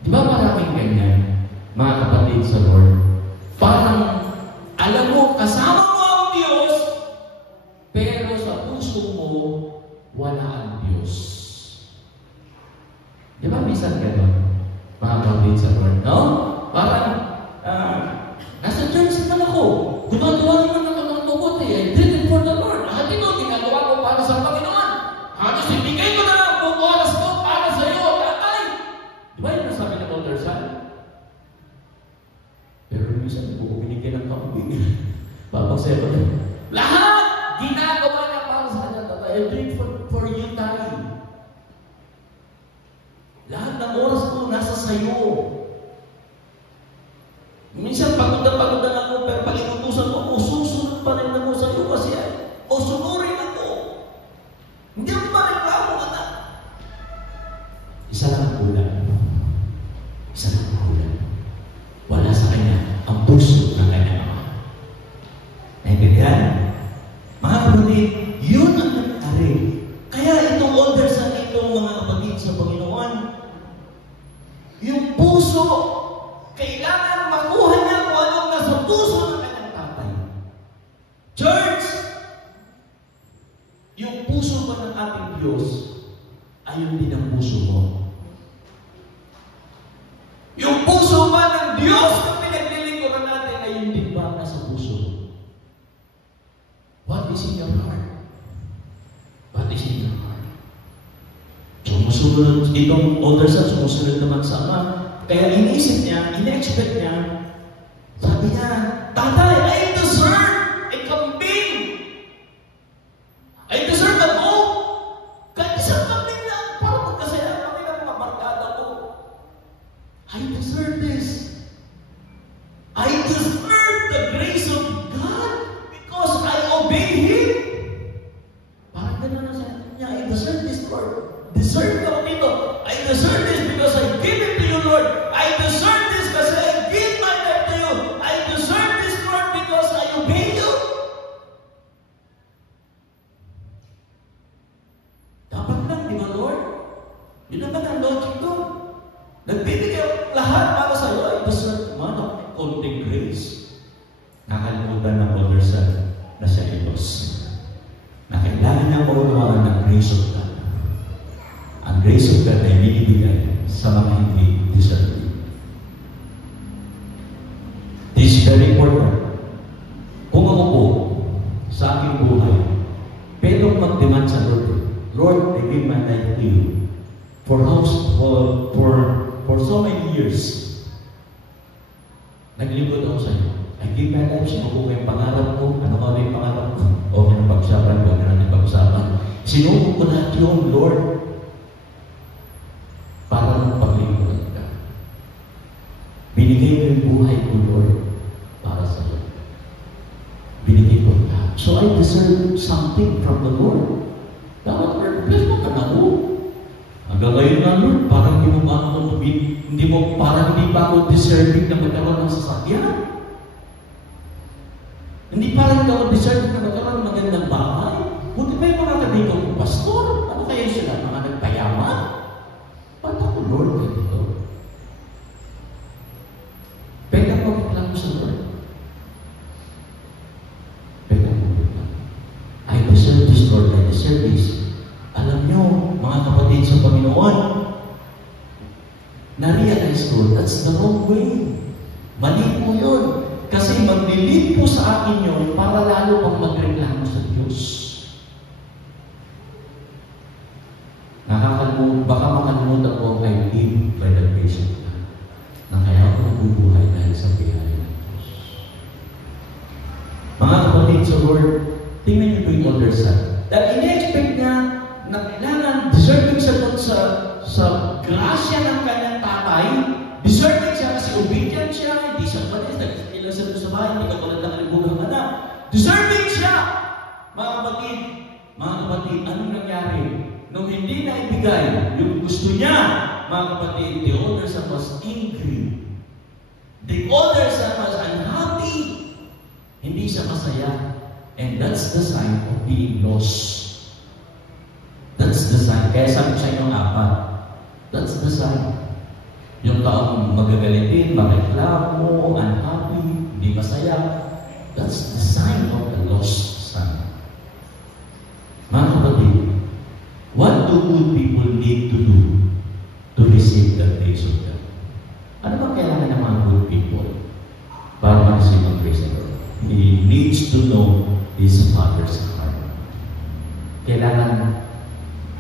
Di ba maraming ganyan, mga kapatid sa Lord? Parang, alam mo, kasama mo ang Diyos, pero sa puso mo, wala ang Diyos. Di ba minsan gano'n, mga kapatid sa Lord? No? Parang, nasa church naman ako. Gunagawa naman ako ng mabuti. I did it for the Lord. Lahat ito, ginagawa ko para sa Panginoon. Halos ibigay ko na ang buong oras ko para sa iyo, tatay. Di ba yung nasabi ng older son? Pero minsan, kung binigyan ng kambing, papagsayo ko na. Lahat! Ginagawa niya para sa kanya, tatay. I did it for you, tatay. Lahat ng oras ko nasa sayo. Minsan, pagod na ako, pero pag inutusan mo, susunod pa rin ako sa iyo kasi sunurin ako. Hindi ako pa reklamo, anak. Isa lang kulang. Isa lang kulang. Wala sa kanya ang puso ng kanyang ama. Naintindihan? Mga kapatid, yun ang nangyari. Kaya itong older son itong mga kapatid sa Panginoon, yung puso, kailangan makuha niya kung anong nasa puso ng kanyang tatay. Church, yung puso ba ng ating Diyos, ayun din ang puso mo. Yung puso ba ng Diyos na pinaglilingkuran natin, ayun din ba nasa puso? What is in your heart? What is in your heart? Sumusunod, itong older son, sumusunod naman sa ama. Kaya iniisip niya, ina-expect niya, sabi niya, tatay, I deserve a kambing. I deserve a goat. Kahit isang kambing lang, para magkasaya kami ng mga barkada ko. I deserve this. I deserve the grace of God because I obeyed Him. Parang gano'n na siya niya, I deserve this, Lord. Deserve ka dito. I deserve this because I give it to you, Lord. I deserve this because I give my life to you. I deserve this, Lord, because I obey you. Dapat lang, di ba, Lord? Yun naman ang logic doon. Nagbibigay ang lahat para sa iyo. I deserve man of konting grace. Nakalimutan ng older son na siya itos. Na kailangan niya maunawahan ng grace of God. Ang grace of God ay binibigay sa mga hindi deserving. This is very important. Kung ako po, sa aking buhay, pero mag-demand sa Lord, Lord, I give my life to you. For so many years, naglingkod ako sa iyo. I give my life, sinuko ko yung pangarap ko. Ano ka yung pangarap ko? Okay na pag-usapan, huwag na natin pag-usapan. Sinuko ko lahat yung Lord, para magpaglingkuran ka. Binigay ko yung buhay ko, Lord, para sa iyo. Binigay ko lahat. So I deserve something from the Lord. Dapat, Lord, bless mo ka na, Lord. Hanggang ngayon na, Lord, parang hindi mo, parang hindi pa ako deserving na magkaroon ng sasakyan. Hindi pa rin daw deserve na magkaroon ng magandang bahay. Buti ba yung mga kaibigan ko, pastor? Ano kaya sila? Mga nagpayaman? Ba't ako, Lord, ganito? Pwede ako magreklamo sa Lord. Pwede ako magreklamo. I deserve this, Lord. I deserve this. Alam nyo, mga kapatid sa Panginoon, na-realize ko, that's the wrong way. Mali po yun. Kasi maglilid po sa akin yun para lalo pang magreklamo sa Diyos. Baka makalimutan ko I live by the grace of God. Na kaya ako nabubuhay dahil sa biyaya ng Diyos. Mga kapatid sa Lord, tingnan niyo po yung other side. Dahil ina-expect niya na kailangan deserving siya doon sa grasya ng kanyang tatay, deserving siya kasi obedient siya, hindi siya malis, nagsikilang siya doon sa bahay, hindi katulad ng kalibugang anak. Deserving siya! Mga kapatid, anong nangyari? Nung hindi na ibigay yung gusto niya, mga kapatid, the older son was angry. The older son was unhappy. Hindi siya masaya. And that's the sign of being lost. That's the sign. Kaya sabi ko sa inyo apat. That's the sign. Yung taong magagalitin, mareklamo, unhappy, hindi masaya. That's the sign of a lost son. Mga kapatid, what do good people need to do to receive the grace of God? Ano bang kailangan ng mga good people para ma-receive ang grace of God? He needs to know his Father's heart. Kailangan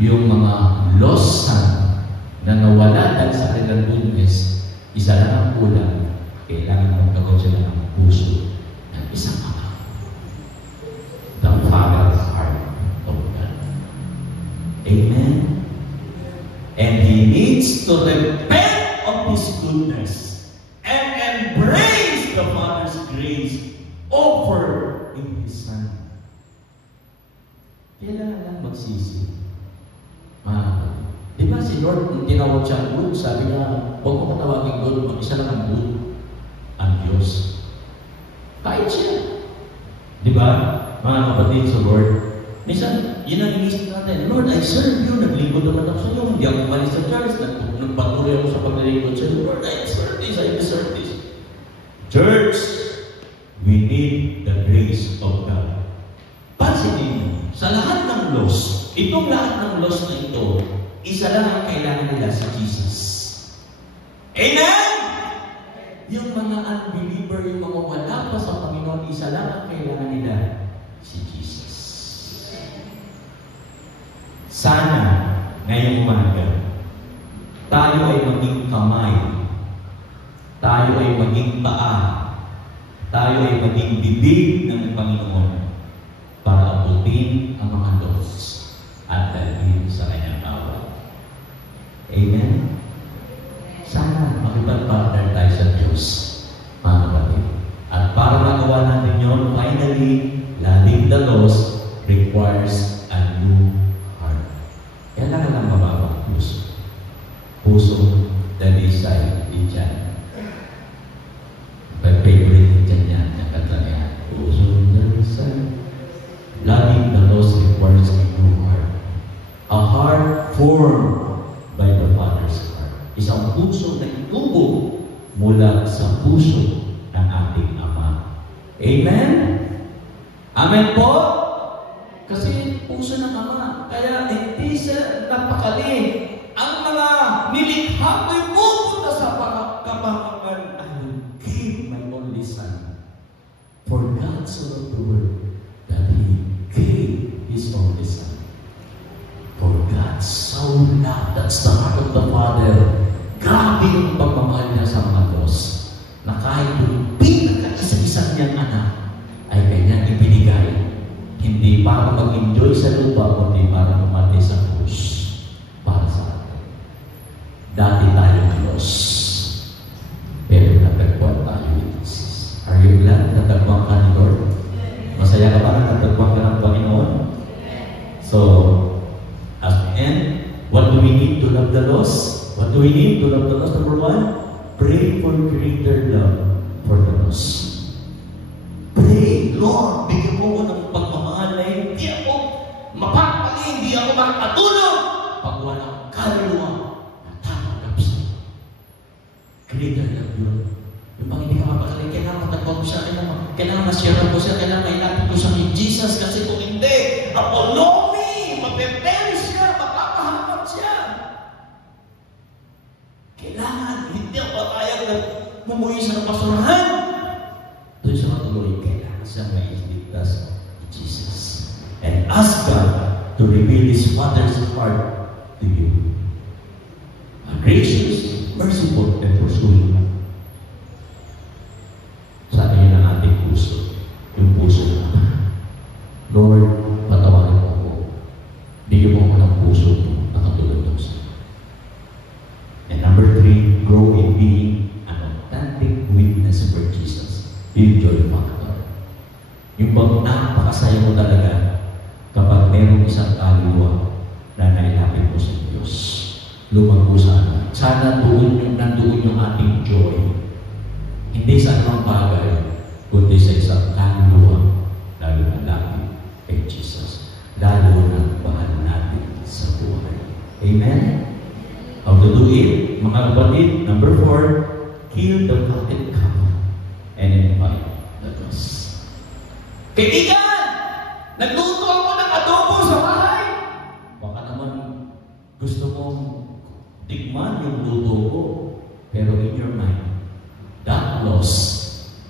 yung mga lost son na nawala dahil sa kanilang goodness, isa lang ang kulang, kailangan magkaroon sila ng puso ng isang ama. The Father's heart of God. Amen? And he needs to repent of his goodness and embrace the Father's grace over in his Son. Kailangan lang magsisi. Di ba si Lord, nung tinawag siya good, sabi niya, huwag mo katawagin good, mag-isa lang ang good, ang Diyos. Kahit siya. Di ba, mga kapatid sa Lord? Minsan, yun ang inisip natin, Lord, I serve you, naglingkod naman ako sa iyo, hindi ako malis sa church, nagpatuloy ako sa paglilingkod sa iyo, Lord, I deserve this, I deserve this. Church, we need the grace of God. Pansinin niyo, sa lahat ng loss, itong lahat ng loss na ito, isa lang ang kailangan nila si Jesus. Amen? Yung mga unbeliever, yung mga wala pa sa Panginoon, isa lang ang kailangan nila si Jesus. Sana, ngayong umaga, tayo ay maging kamay, tayo ay maging paa, tayo ay maging bibig ng Panginoon para abutin ang mga loss at dalhin sa kanyang awa. Amen? Sana makipag-partner tayo sa Diyos, mga kapatid. At para magawa natin yun, finally, loving the lost requires a new heart. Kailangan lang mababang puso. Puso na desire di dyan. Favorite dyan yan, yung kanta niya. Puso na desire. Loving the lost requires a new heart. A heart formed by the Father's heart. Isang puso na itubo mula sa puso ng ating Ama. Amen? Amen po? Kasi puso ng Ama. Kaya hindi siya napakali. Ang mga nilikha ko'y pupunta sa kapangalan. I will give my only Son. For God so loved the world that He gave His only Son. For God so loved, that's the heart of the Father. Grabe yung pagmamahal niya sa mga Diyos. Na kahit yung pinaka-isa-isa niyang anak ay kanyang ibinigay. Hindi para mag-enjoy sa lupa, kundi para mamatay sa krus. Para sa atin. Dati tayong Diyos. Pero natagpuan tayo ni Jesus. Are you glad natagpuan ka ni Lord? Masaya ka ba na natagpuan ka ng Panginoon? So, at the end, what do we need to love the lost? What do we need to love the lost? Number one, pray for greater love for the lost. Pray, Lord, Kailangan ma-share ko siya, kailangan mailapit ko siya kay Jesus kasi kung hindi, apolomi, mapeperish siya, mapapahamak siya. Kailangan, hindi ako papayag na bumuhi siya ng pasurahan. Doon siya matuloy, kailangan siya mailigtas ni Jesus. And ask God to reveal His Father's heart to you. A gracious, merciful, and pursuing. Sa atin ang ating puso. Yung puso na, Lord, patawarin mo ako. Bigyan mo ako ng puso na katulad ng sa. And number 3, grow in being an authentic witness for Jesus. Yung joy factor. Yung bang napakasaya mo talaga kapag merong isang kaluluwa na nailapit mo sa Diyos. Lumago sana. Sana nandoon yung ating joy. Hindi sa anong bagay, kundi sa isang kaluluwa na lumalapit kay Jesus. Lalo na bahal natin sa buhay. Amen? How to do it? Mga kapatid, number 4, kill the fatted calf and invite the lost. Kaibigan! Nagluto ako ng adobo sa bahay! Baka naman gusto mong tikman yung luto ko. Pero in your mind, that loss,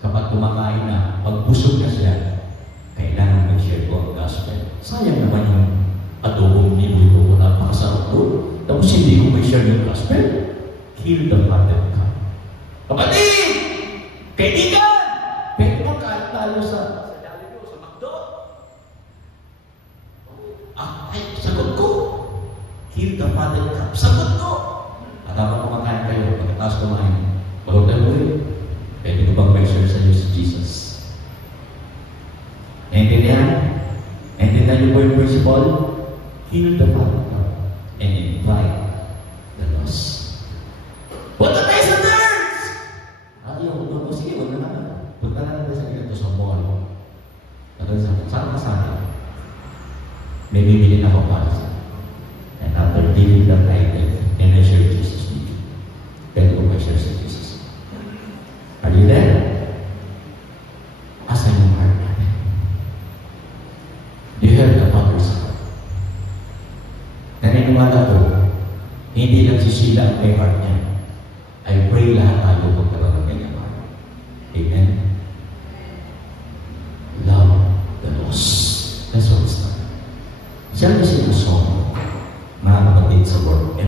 kapag kumakain na, pag busog na siya, kailangan mag-share ko ang gospel. Sayang naman yung adobong niluto ko, napakasarap ko. Tapos hindi ko may share yung gospel. Kill the fatted calf. Kapatid! Kaibigan! Pwede mo kahit tayo sa Jollibee o sa McDo. Ay, sagot ko. Kill the fatted calf. Sagot ko. At habang kumakain kayo, pagkatapos kumain, pagod tayo ulit. Pwede ko bang measure sa iyo si Jesus? Naintindihan? Naintindihan yung word principle? Kill the fatted calf and invite the lost. Punta tayo sa nerds! Ayaw, sige, wag naman. Punta na natin sa ganito sa mall. Saan ka sa akin? May bibili na ako para sa. And after giving that item, and I share Jesus with you. Then ko share sa Jesus. Are you there? Asan yung heart natin? Do you have the Father's heart? Naniniwala ko, hindi lang si Sheila ang may heart niya. I pray lahat